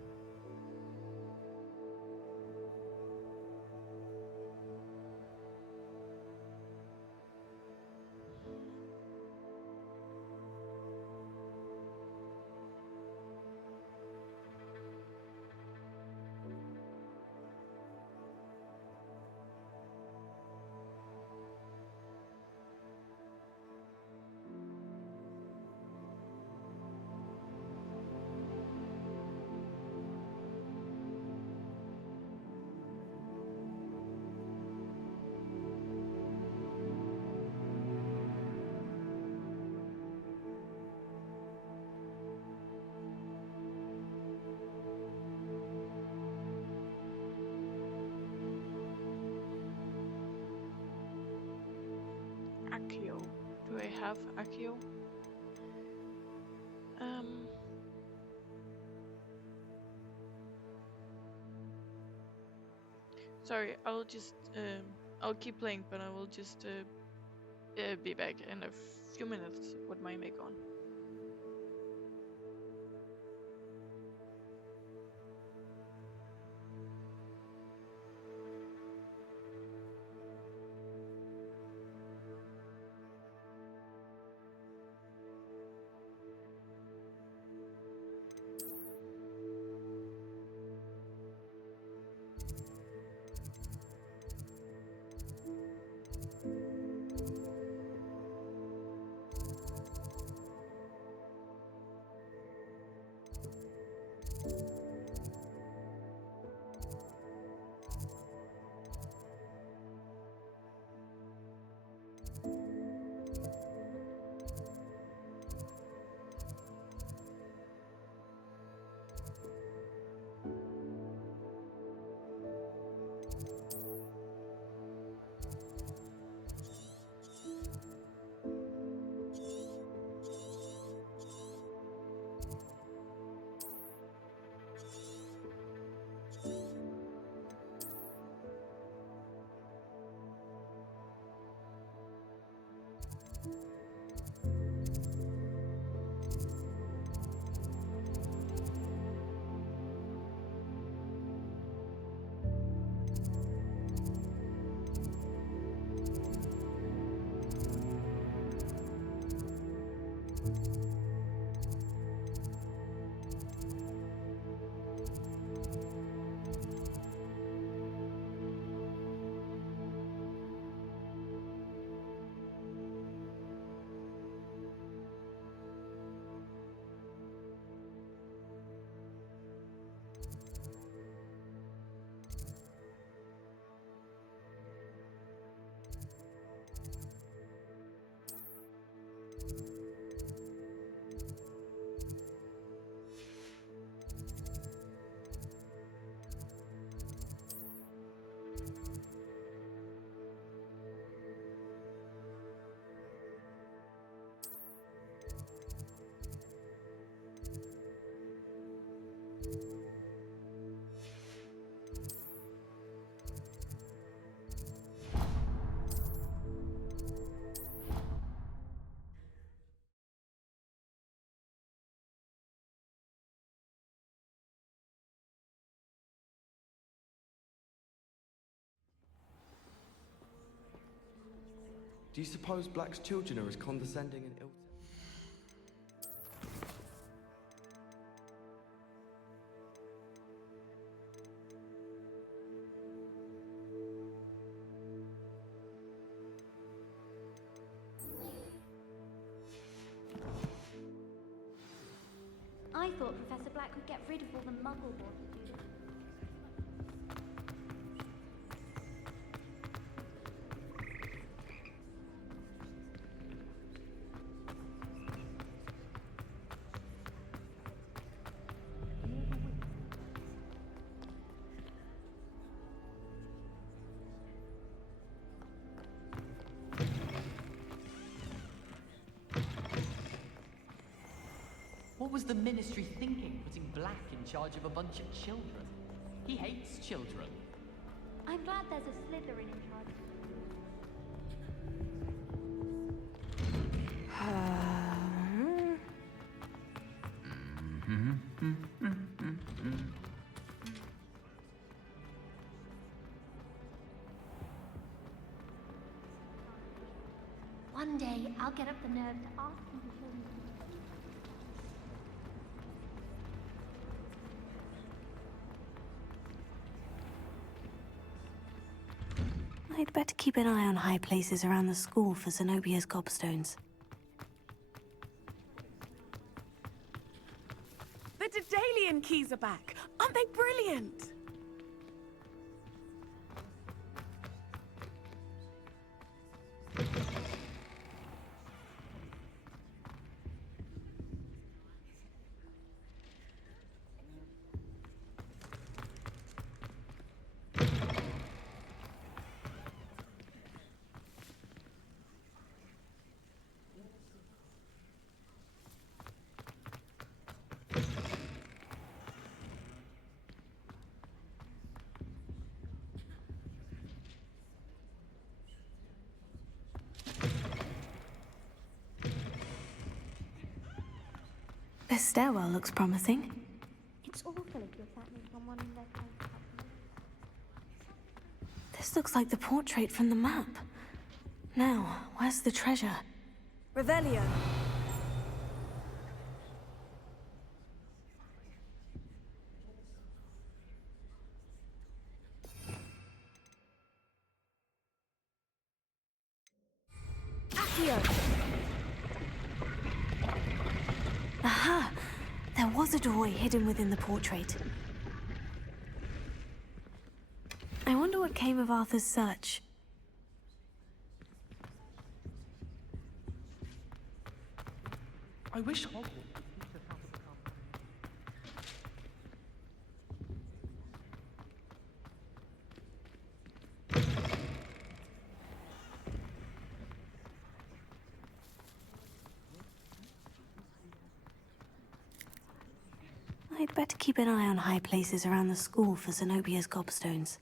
Accio. Do I have Accio? Sorry, I'll keep playing, but I will just be back in a few minutes with my make on. Do you suppose Black's children are as condescending and ill? I thought Professor Black would get rid of all the muggle boys. What was the Ministry thinking, putting Black in charge of a bunch of children? He hates children. I'm glad there's a Slytherin in charge. One day, I'll get up the nerve to ask him to show me. I'd better keep an eye on high places around the school for Zenobia's gobstones. The Daedalian keys are back. Aren't they brilliant? This stairwell looks promising. It's awful if you're sat near someone in their place. This looks like the portrait from the map. Now, where's the treasure? Revelio. Aha! There was a doorway hidden within the portrait. I wonder what came of Arthur's search. I wish Hogwarts. I'd better keep an eye on high places around the school for Zenobia's gobstones.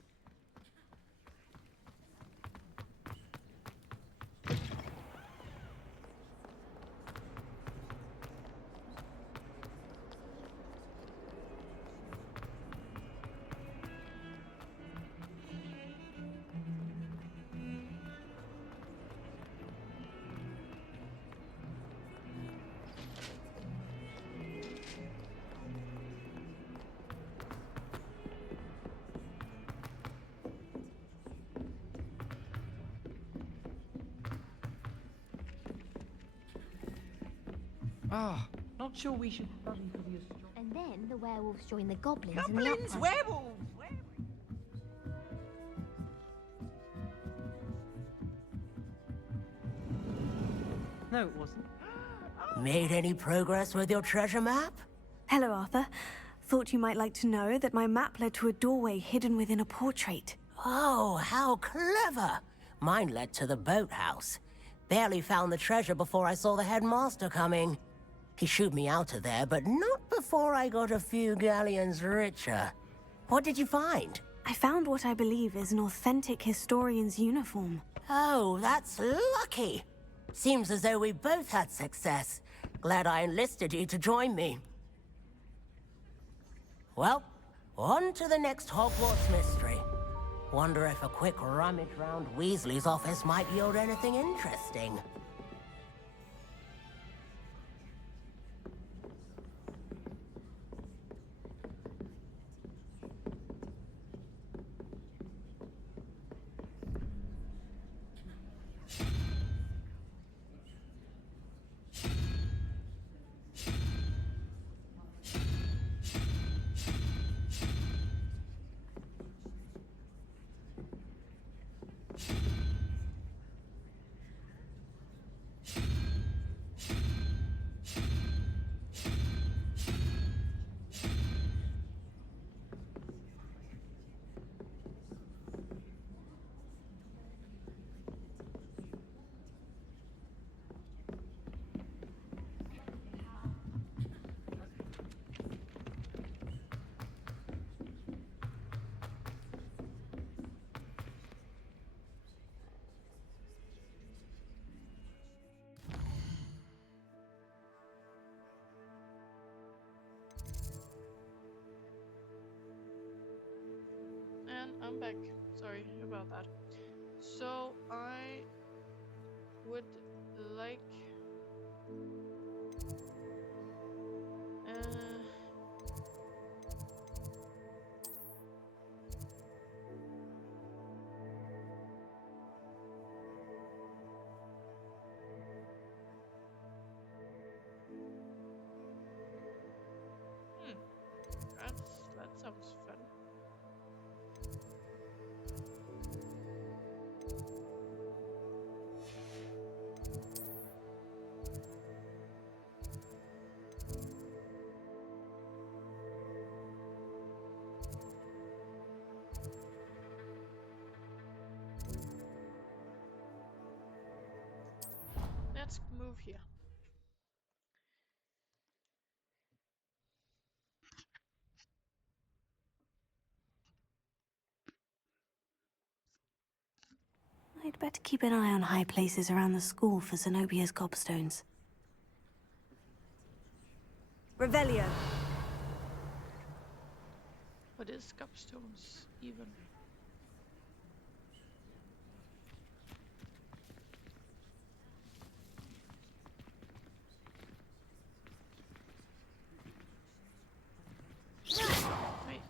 Not sure we should study for the astronomy. And then the werewolves join the goblins in Goblins, the upper. werewolves! No, it wasn't. Made any progress with your treasure map? Hello, Arthur. Thought you might like to know that my map led to a doorway hidden within a portrait. Oh, how clever! Mine led to the boathouse. Barely found the treasure before I saw the headmaster coming. He shooed me out of there, but not before I got a few galleons richer. What did you find? I found what I believe is an authentic historian's uniform. Oh, that's lucky. Seems as though we both had success. Glad I enlisted you to join me. Well, on to the next Hogwarts mystery. Wonder if a quick rummage round Weasley's office might yield anything interesting. And I'm back. Sorry about that. So I would like that sounds fun. Let's move here. I'd better keep an eye on high places around the school for Zenobia's gobstones. Revelio. What is gobstones even? Wait,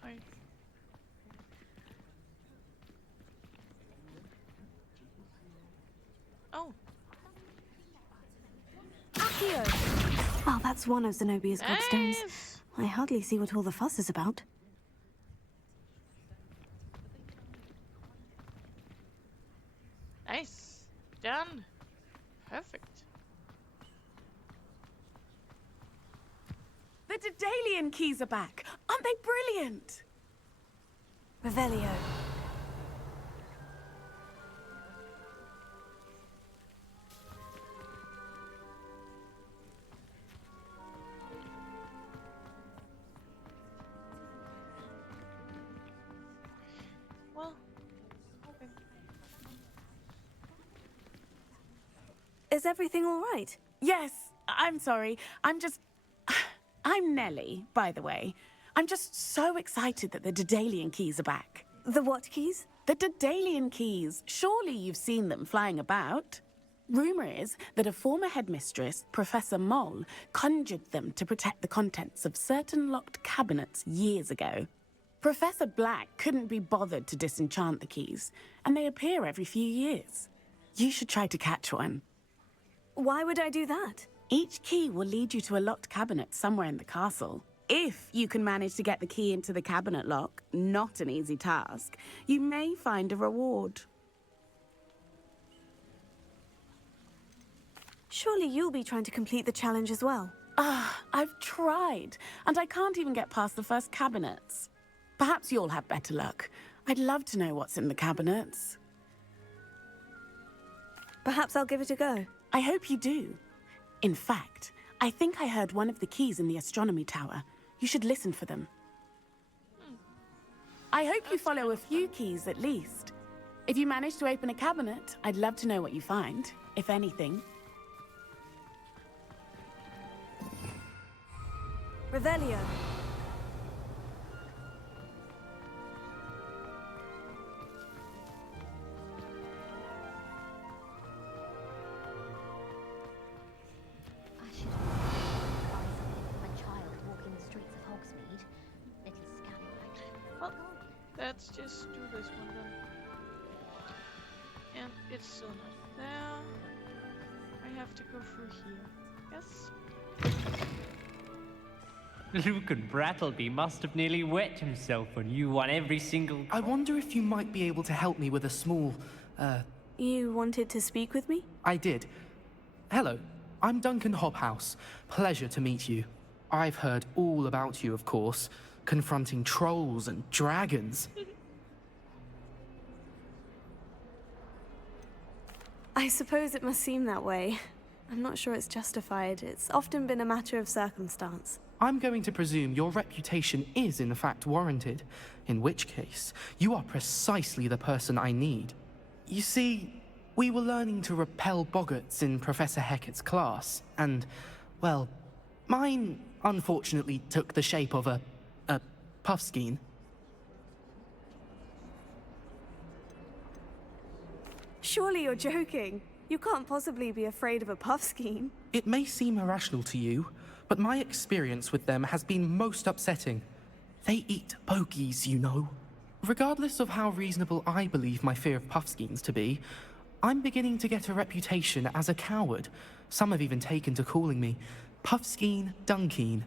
sorry. Oh. Accio! Well, that's one of Zenobia's gobstones. I hardly see what all the fuss is about. Nice. Done. Perfect. The Daedalian keys are back. Aren't they brilliant? Revelio. Well, okay. Is everything all right? Yes, I'm sorry. I'm Nellie, by the way. I'm just so excited that the Daedalian keys are back. The what keys? The Daedalian keys. Surely you've seen them flying about. Rumor is that a former headmistress, Professor Moll, conjured them to protect the contents of certain locked cabinets years ago. Professor Black couldn't be bothered to disenchant the keys, and they appear every few years. You should try to catch one. Why would I do that? Each key will lead you to a locked cabinet somewhere in the castle. If you can manage to get the key into the cabinet lock, not an easy task, you may find a reward. Surely you'll be trying to complete the challenge as well. I've tried, and I can't even get past the first cabinets. Perhaps you'll have better luck. I'd love to know what's in the cabinets. Perhaps I'll give it a go. I hope you do. In fact, I think I heard one of the keys in the astronomy tower. You should listen for them. I hope you follow a few keys at least. If you manage to open a cabinet, I'd love to know what you find, if anything. Revelio. Well, let's just do this one then. And it's still not there. I have to go through here. Yes? Luke and Brattleby must have nearly wet himself when you won every single... I wonder if you might be able to help me with a small, You wanted to speak with me? I did. Hello, I'm Duncan Hobhouse. Pleasure to meet you. I've heard all about you, of course, confronting trolls and dragons. I suppose it must seem that way. I'm not sure it's justified. It's often been a matter of circumstance. I'm going to presume your reputation is in fact warranted, in which case, you are precisely the person I need. You see, we were learning to repel boggarts in Professor Hecat's class, and, well, mine unfortunately took the shape of a puffskein. Surely you're joking. You can't possibly be afraid of a puffskein. It may seem irrational to you, but my experience with them has been most upsetting. They eat bogies, you know. Regardless of how reasonable I believe my fear of puffskeins to be, I'm beginning to get a reputation as a coward. Some have even taken to calling me Puffskeen Dunkeen.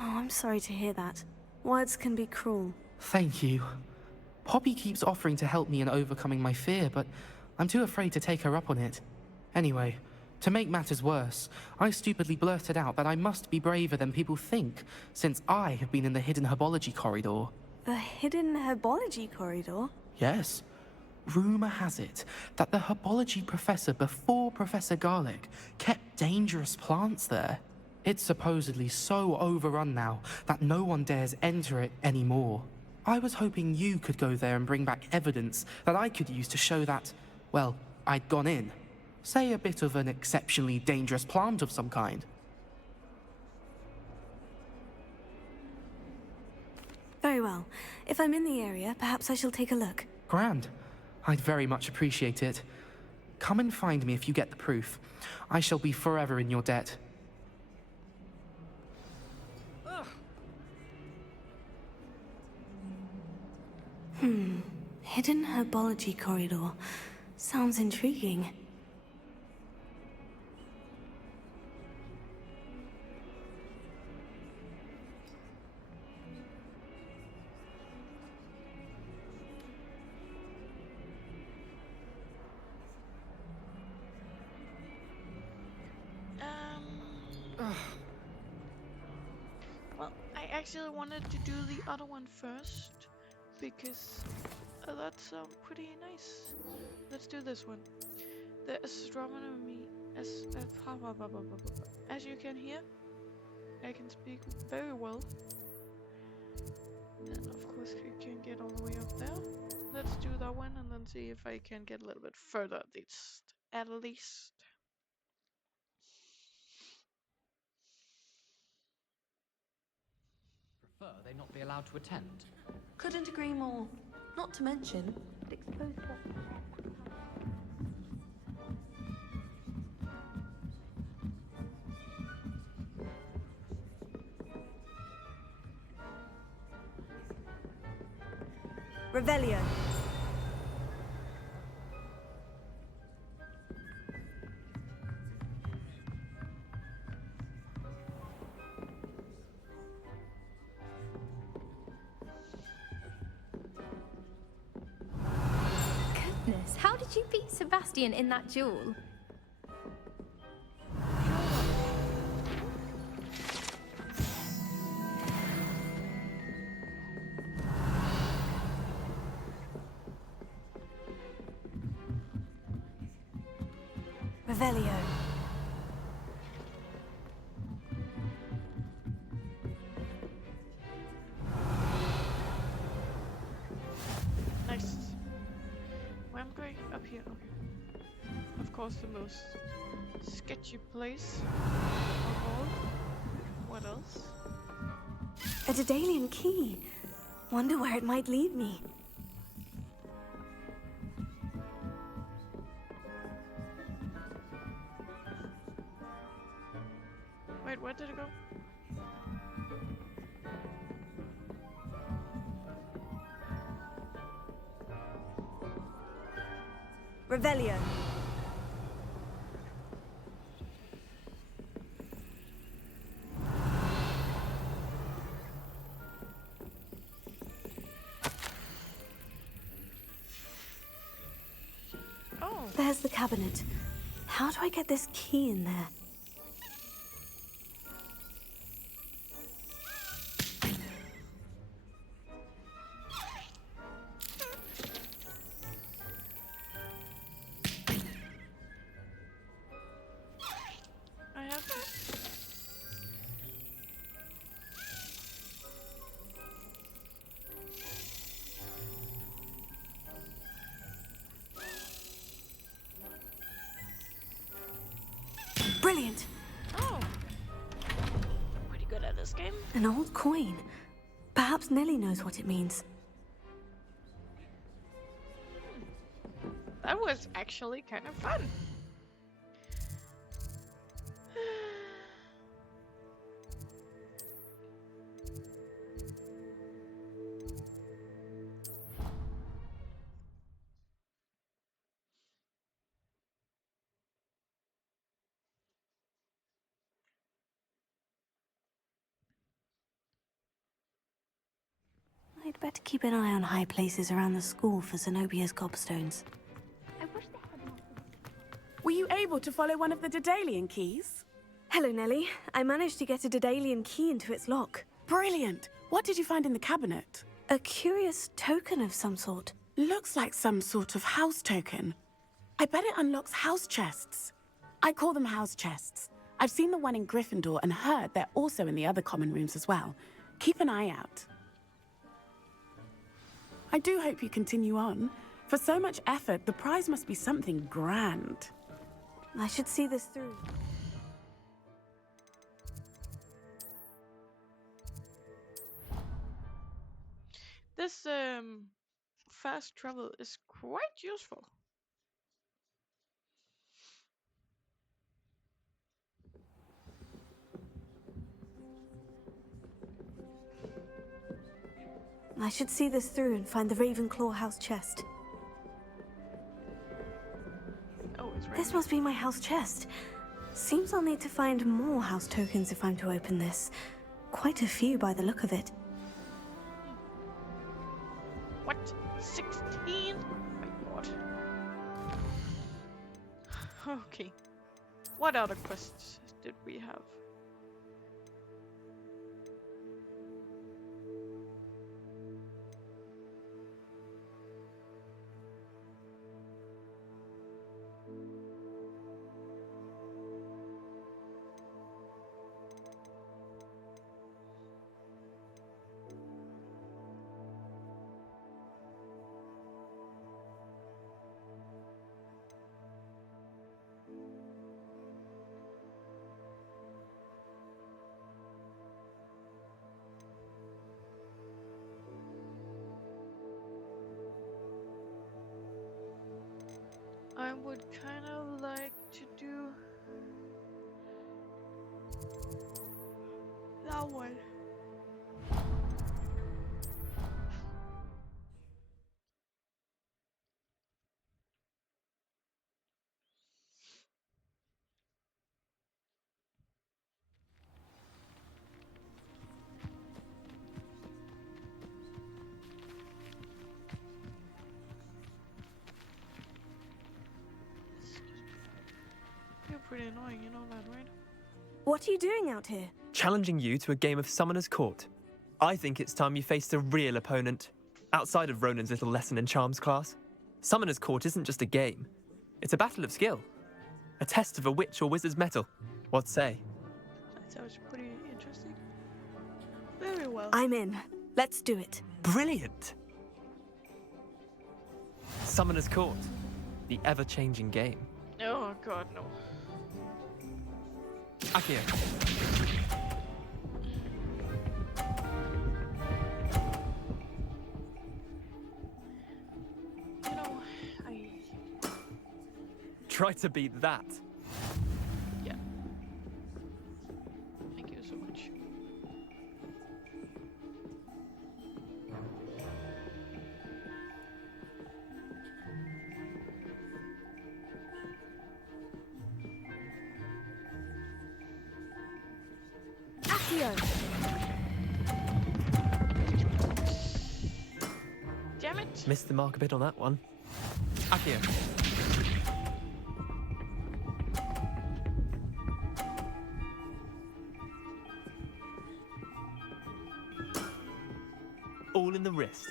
Oh, I'm sorry to hear that. Words can be cruel. Thank you. Poppy keeps offering to help me in overcoming my fear, but I'm too afraid to take her up on it. Anyway, to make matters worse, I stupidly blurted out that I must be braver than people think, since I have been in the hidden herbology corridor. The hidden herbology corridor? Yes. Rumor has it that the herbology professor before Professor Garlic kept dangerous plants there. It's supposedly so overrun now that no one dares enter it anymore. I was hoping you could go there and bring back evidence that I could use to show that, well, I'd gone in. Say a bit of an exceptionally dangerous plant of some kind. Very well. If I'm in the area, perhaps I shall take a look. Grand. I'd very much appreciate it. Come and find me if you get the proof. I shall be forever in your debt. Hidden herbology corridor. Sounds intriguing. Well, I actually wanted to do the other one first because that sounds pretty nice. Let's do this one. The astronomy as you can hear, I can speak very well. And of course we can get all the way up there. Let's do that one and then see if I can get a little bit further at least. Prefer they not be allowed to attend. Couldn't agree more. Not to mention, it exposes us. Revelio. Goodness, how did you beat Sebastian in that duel? Revelio. Nice. Well, I'm going up here. Okay. Of course, the most sketchy place of all. What else? A Daedalian key. Wonder where it might lead me. Wait, where did it go? Revelio. Oh. There's the cabinet. How do I get this key in there? I have to. Brilliant! Oh. Pretty good at this game. An old coin. Perhaps Nellie knows what it means. That was actually kind of fun. I'd better keep an eye on high places around the school for Zenobia's gobstones. Were you able to follow one of the Daedalian keys? Hello, Nellie. I managed to get a Daedalian key into its lock. Brilliant! What did you find in the cabinet? A curious token of some sort. Looks like some sort of house token. I bet it unlocks house chests. I call them house chests. I've seen the one in Gryffindor and heard they're also in the other common rooms as well. Keep an eye out. I do hope you continue on. For so much effort, the prize must be something grand. I should see this through. This fast travel is quite useful. I should see this through and find the Ravenclaw house chest. Oh, it's right. This must be my house chest. Seems I'll need to find more house tokens if I'm to open this. Quite a few by the look of it. What? 16? Oh my god. Okay. What other quests did we have? I would kind of like to do that one. You're pretty annoying, you know that, right? What are you doing out here? Challenging you to a game of Summoner's Court. I think it's time you faced a real opponent, outside of Ronan's little lesson in charms class. Summoner's Court isn't just a game. It's a battle of skill. A test of a witch or wizard's mettle. What say? That sounds pretty interesting. Very well. I'm in. Let's do it. Brilliant! Summoner's Court. The ever-changing game. Oh god, no. Akio. You know, I... Try to beat that. Yeah. Thank you so much. Accio! Damn it! Missed the mark a bit on that one. Accio. All in the wrist.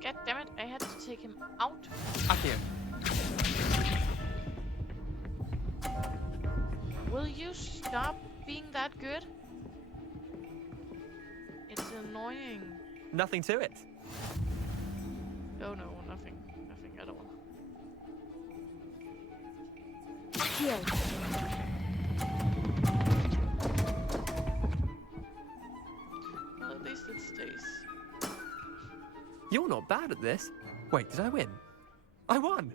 God damn it, I had to take him out. Accio. Will you stop being that good? It's annoying. Nothing to it. Oh no, nothing. Nothing at all. Accio! Well, at least it stays. You're not bad at this. Wait, did I win? I won!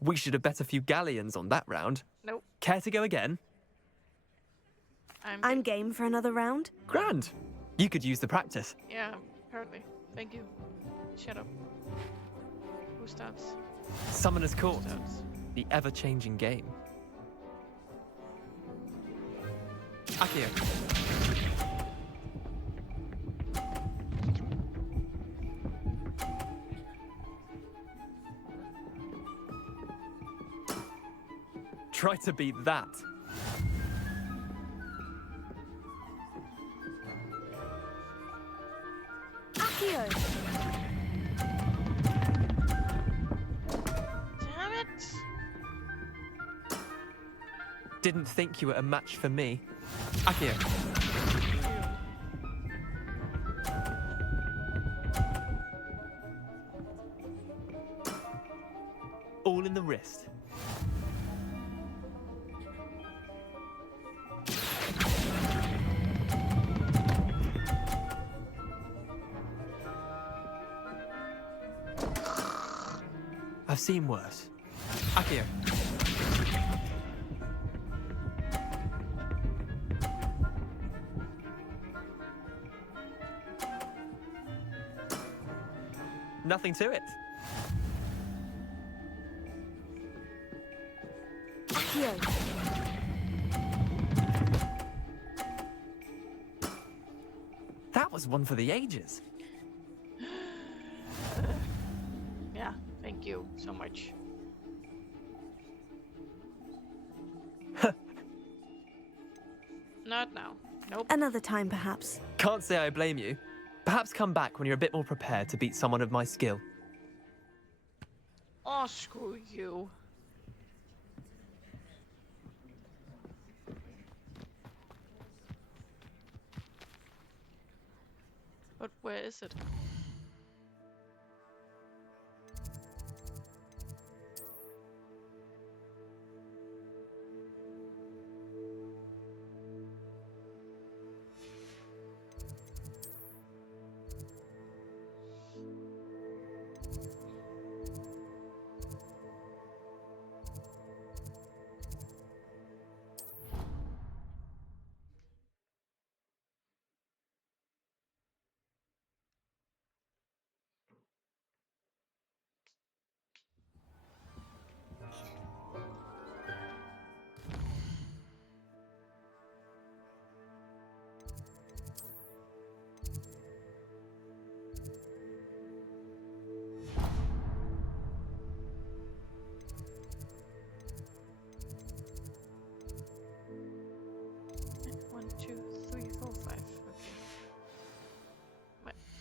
We should have bet a few galleons on that round. Nope. Care to go again? I'm game for another round. Grand. You could use the practice. Yeah, apparently. Thank you. Shut up. Who starts? Summoner's Court. The ever-changing game. Accio. Try to beat that. Accio! Damn it! Didn't think you were a match for me. Accio. All in the wrist. I've seen worse. Accio. Nothing to it. Accio! That was one for the ages. Yeah, thank you so much. Not now. Nope. Another time, perhaps. Can't say I blame you. Perhaps come back when you're a bit more prepared to beat someone of my skill. Oh, screw you. But where is it?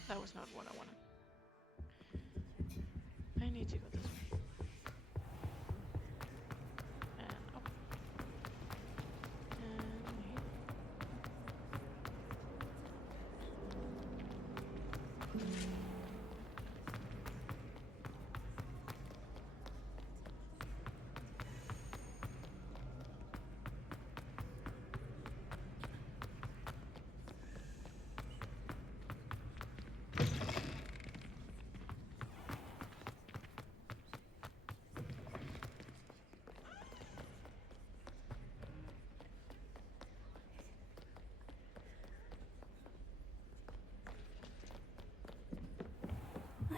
That was not what I wanted. I need to go this way. And up. And here.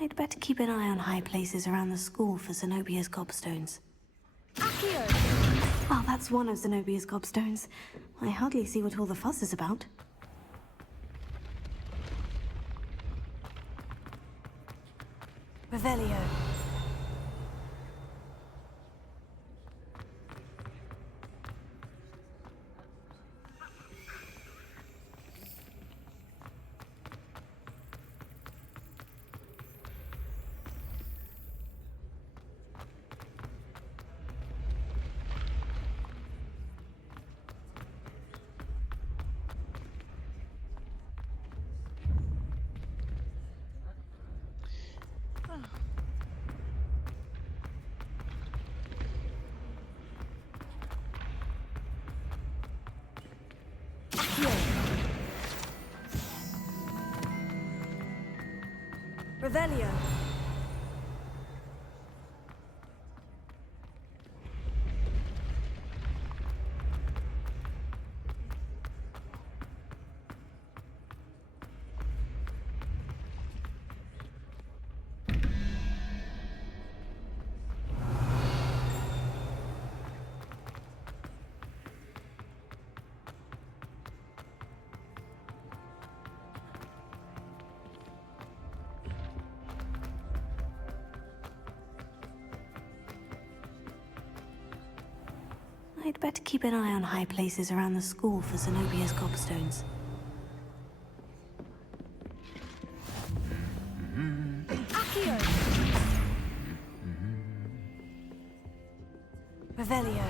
I'd better keep an eye on high places around the school for Zenobia's gobstones. Accio! Oh, that's one of Zenobia's gobstones. I hardly see what all the fuss is about. Revelio. Revelio. I'd better keep an eye on high places around the school for Zenobia's gobstones. Accio. Revelio.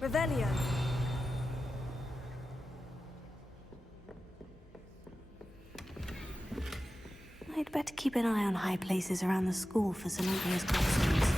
Revelio. I'd better keep an eye on high places around the school for Zenobia's gobstones.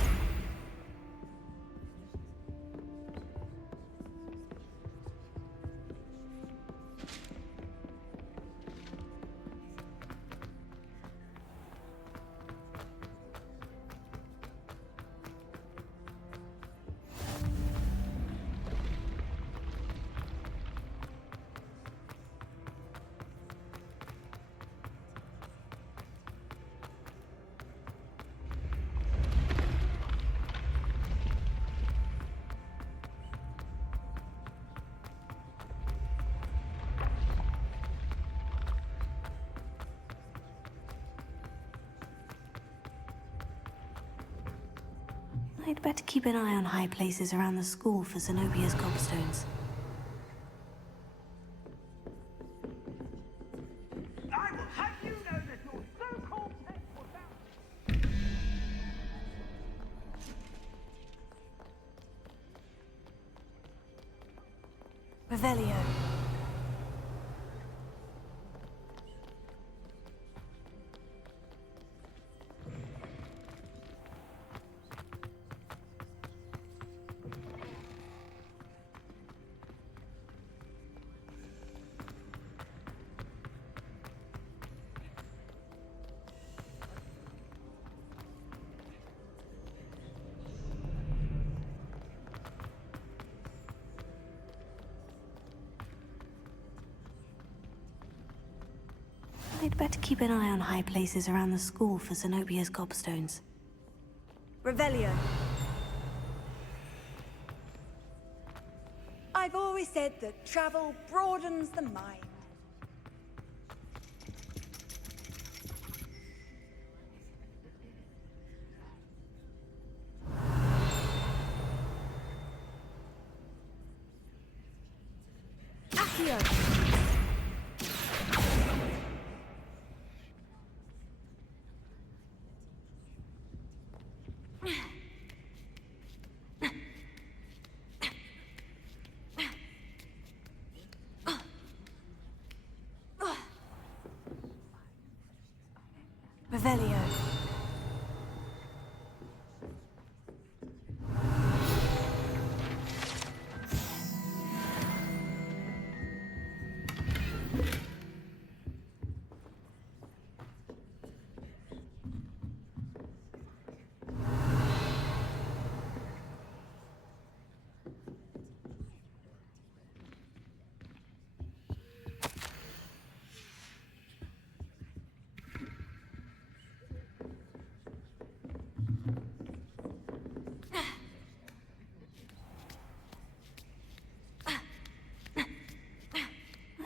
I'd better keep an eye on high places around the school for Zenobia's gobstones. I will have you know that your so-called text was Revelio. I'd better keep an eye on high places around the school for Zenobia's gobstones. Revelio. I've always said that travel broadens the mind. Accio. Revelio.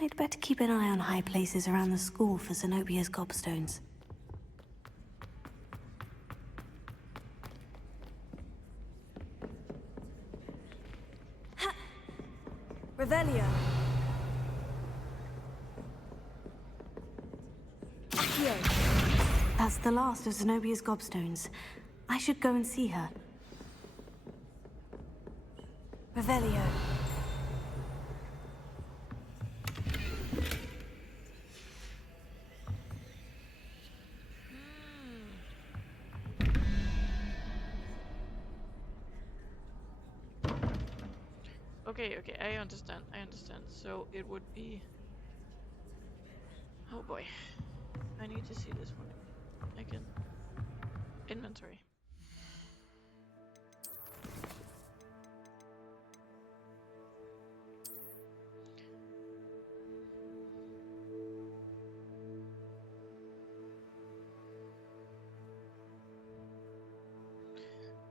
I'd better keep an eye on high places around the school for Zenobia's gobstones. Revelio. Accio. That's the last of Zenobia's gobstones. I should go and see her. Revelio. Okay, I understand. So it would be... Oh boy. I need to see this one again. Inventory.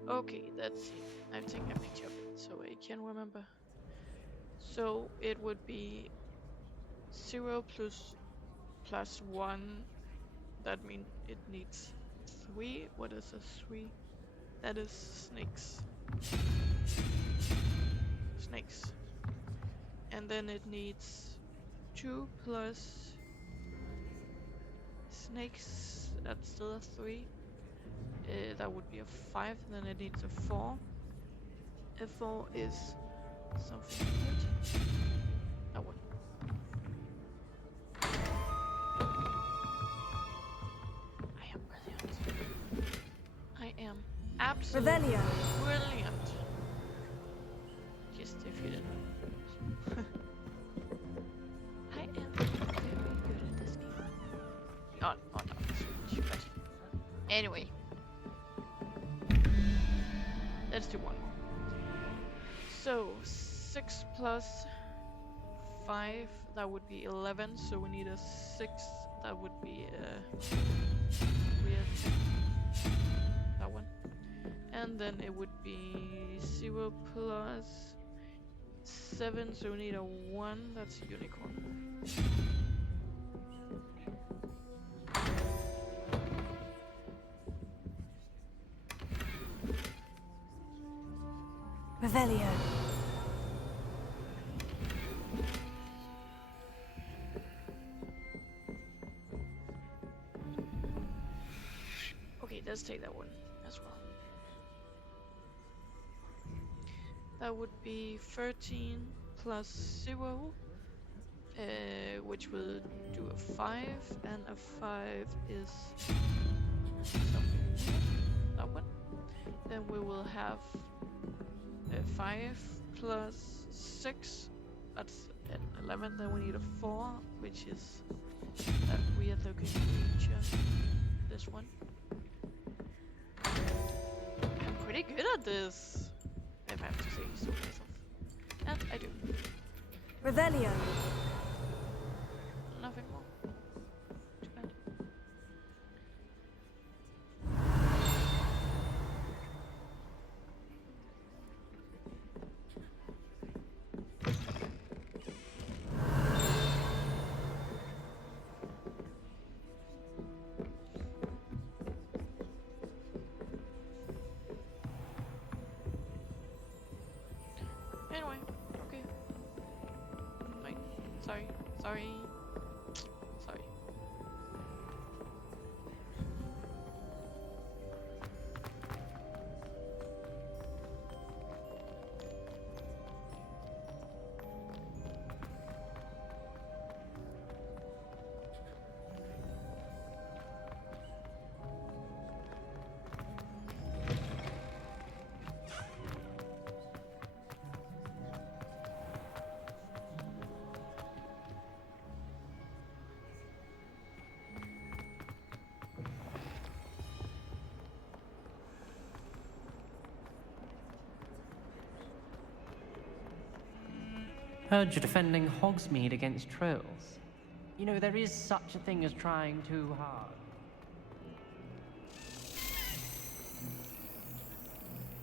Okay, let's see. I've taken a picture of it so I can remember. So it would be 0 plus 1. That means it needs 3. What is a 3? That is snakes. Snakes. And then it needs 2 plus snakes. That's still a 3. That would be a 5. Then it needs a 4. A 4 is something good. That one. I am brilliant. I am absolutely brilliant. Just if you didn't know. I am very good at this game. Oh, not so much, but anyway. Let's do one more. So 6 plus 5, that would be 11. So we need a 6. That would be that one. And then it would be 0 plus 7. So we need a 1. That's a unicorn. Revelio. Okay, let's take that one as well. That would be 13 plus 0, which will do a 5, and a 5 is something. That one. Then we will have 5 plus 6, that's an 11. Then we need a 4, which is that weird looking creature. This one. I'm pretty good at this, if I have to say so myself. And I do. Revelio. Nothing more. Too bad. Anyway, okay. Wait, sorry. Heard you're defending Hogsmeade against trolls. You know, there is such a thing as trying too hard.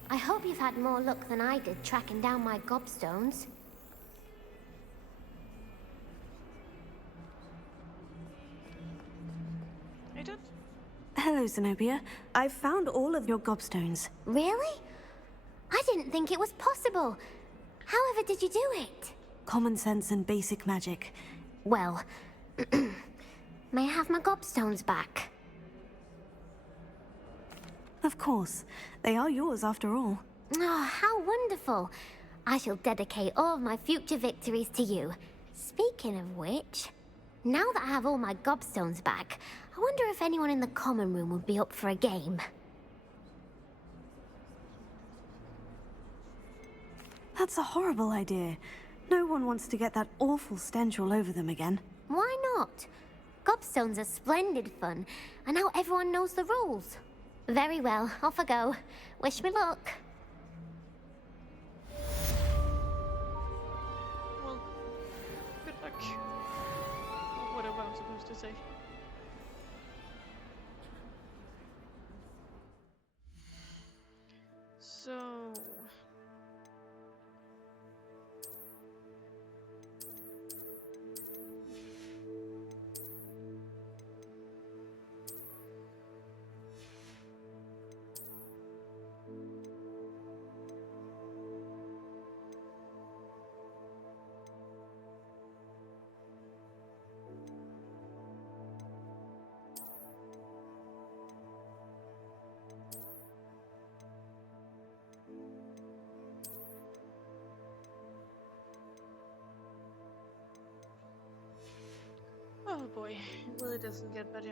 I hope you've had more luck than I did tracking down my gobstones. I don't. Hello, Zenobia. I've found all of your gobstones. Really? I didn't think it was possible. However did you do it? Common sense and basic magic. Well, may I have my gobstones back? Of course. They are yours after all. Oh, how wonderful. I shall dedicate all of my future victories to you. Speaking of which, now that I have all my gobstones back, I wonder if anyone in the common room would be up for a game. That's a horrible idea. No one wants to get that awful stench all over them again. Why not? Gobstones are splendid fun, and now everyone knows the rules. Very well, off I go. Wish me luck. Well, good luck. Or whatever I'm supposed to say. So... Oh boy, it really doesn't get better.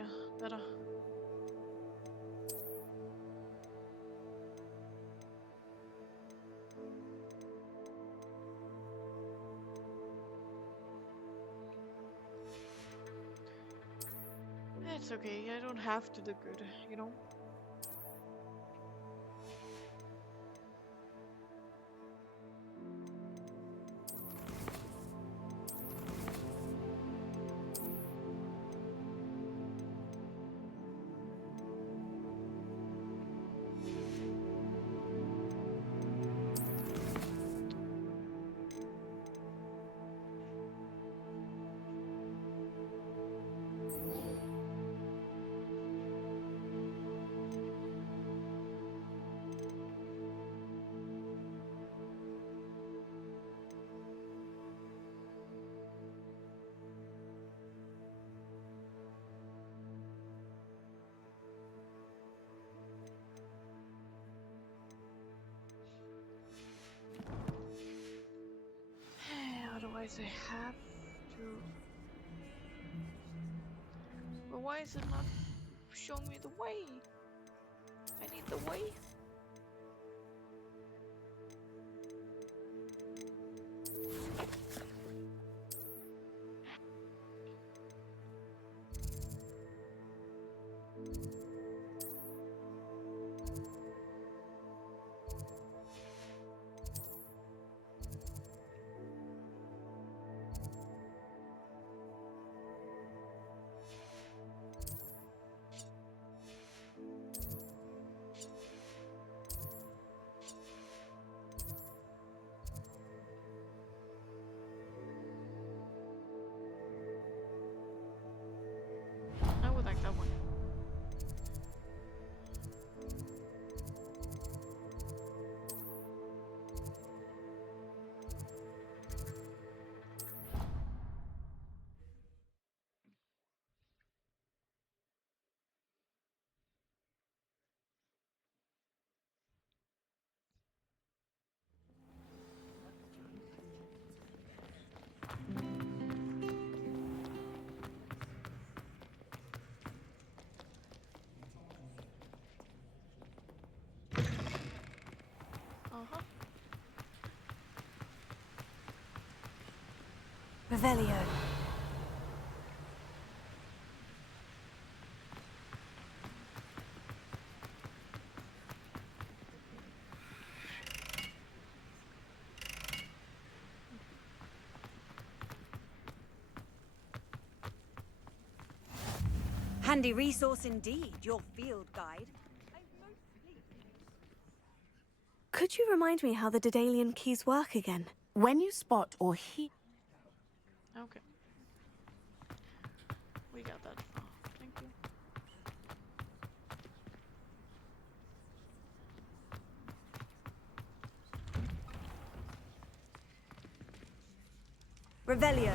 It's okay, I don't have to look good, you know? Otherwise I have to... But why is it not showing me the way? I need the way. I would like that one. Uh-huh. Revelio. Handy resource indeed, your field guide. Could you remind me how the Daedalian keys work again? When you spot or hear... Okay. We got that far. Thank you. Revelio.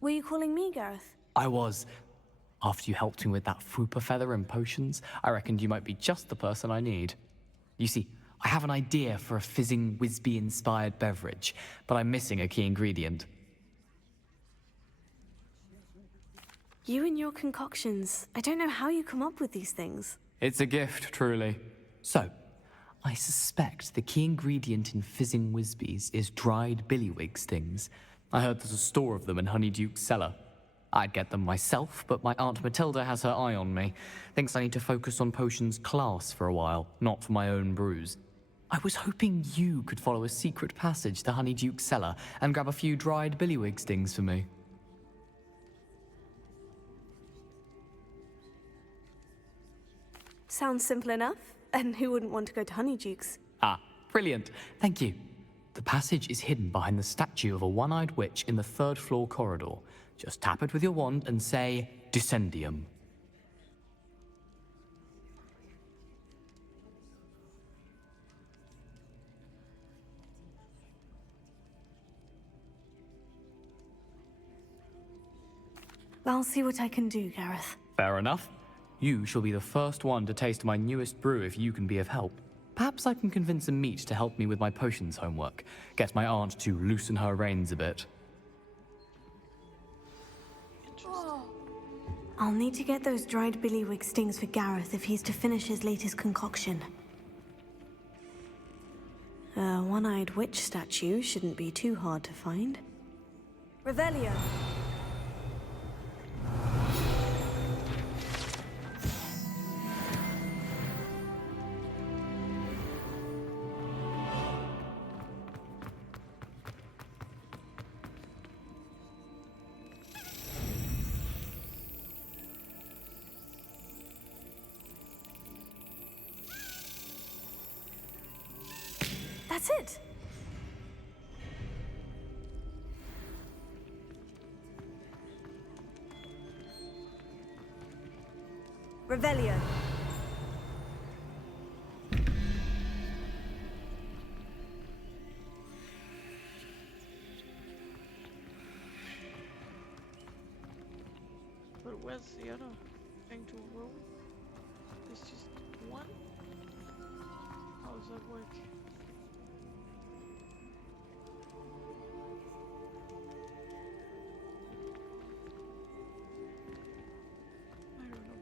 Were you calling me, Gareth? I was. After you helped me with that Fupa feather and potions, I reckoned you might be just the person I need. You see, I have an idea for a fizzing Whizbee-inspired beverage, but I'm missing a key ingredient. You and your concoctions. I don't know how you come up with these things. It's a gift, truly. So, I suspect the key ingredient in fizzing Whizbees is dried billywig stings. I heard there's a store of them in Honeyduke's cellar. I'd get them myself, but my Aunt Matilda has her eye on me. Thinks I need to focus on potions class for a while, not for my own brews. I was hoping you could follow a secret passage to Honeyduke's cellar and grab a few dried billywig stings for me. Sounds simple enough. And who wouldn't want to go to Honeyduke's? Ah, brilliant. Thank you. The passage is hidden behind the statue of a one-eyed witch in the third-floor corridor. Just tap it with your wand and say, Descendium. I'll see what I can do, Gareth. Fair enough. You shall be the first one to taste my newest brew if you can be of help. Perhaps I can convince a meat to help me with my potions homework. Get my aunt to loosen her reins a bit. I'll need to get those dried billywig stings for Gareth if he's to finish his latest concoction. A one-eyed witch statue shouldn't be too hard to find. Revelio. That's it! Revelio. But where's the other thing to roll? There's just one? How does that work? I don't know.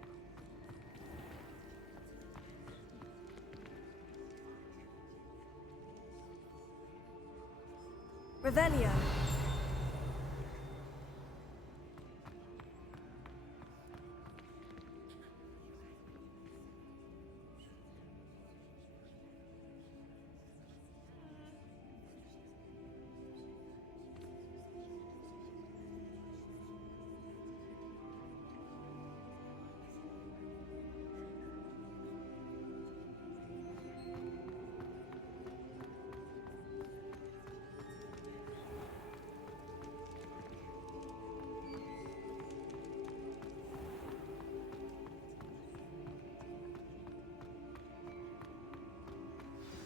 Revelio.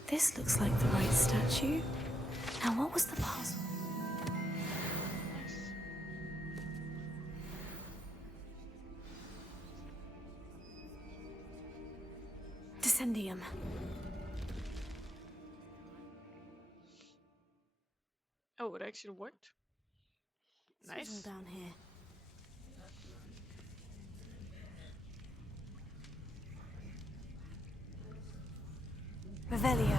This looks like the right statue. Now, what was the password? Descendium. Oh, it actually worked. This was all Nice. down here. Revelio.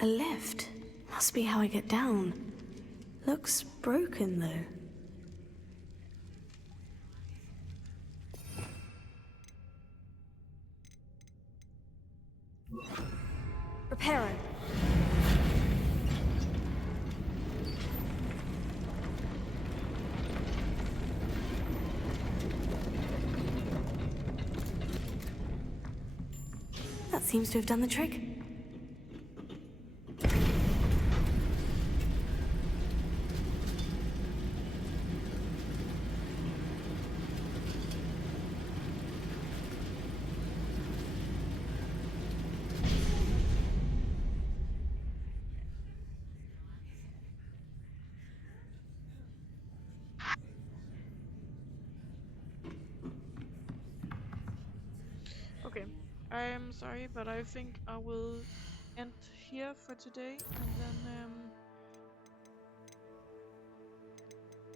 A lift. Must be how I get down. Looks broken, though. Reparo. That seems to have done the trick. Okay, I'm sorry, but I think I will end here for today, and then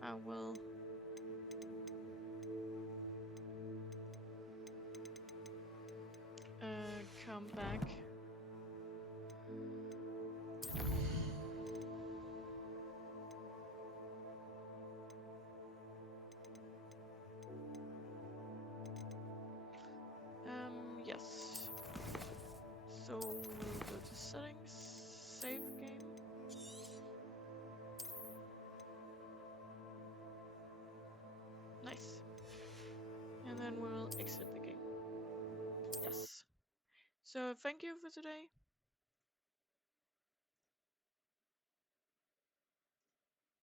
I will come back. Yes. So we'll go to settings, save game. Nice. And then we'll exit the game. Yes. So thank you for today.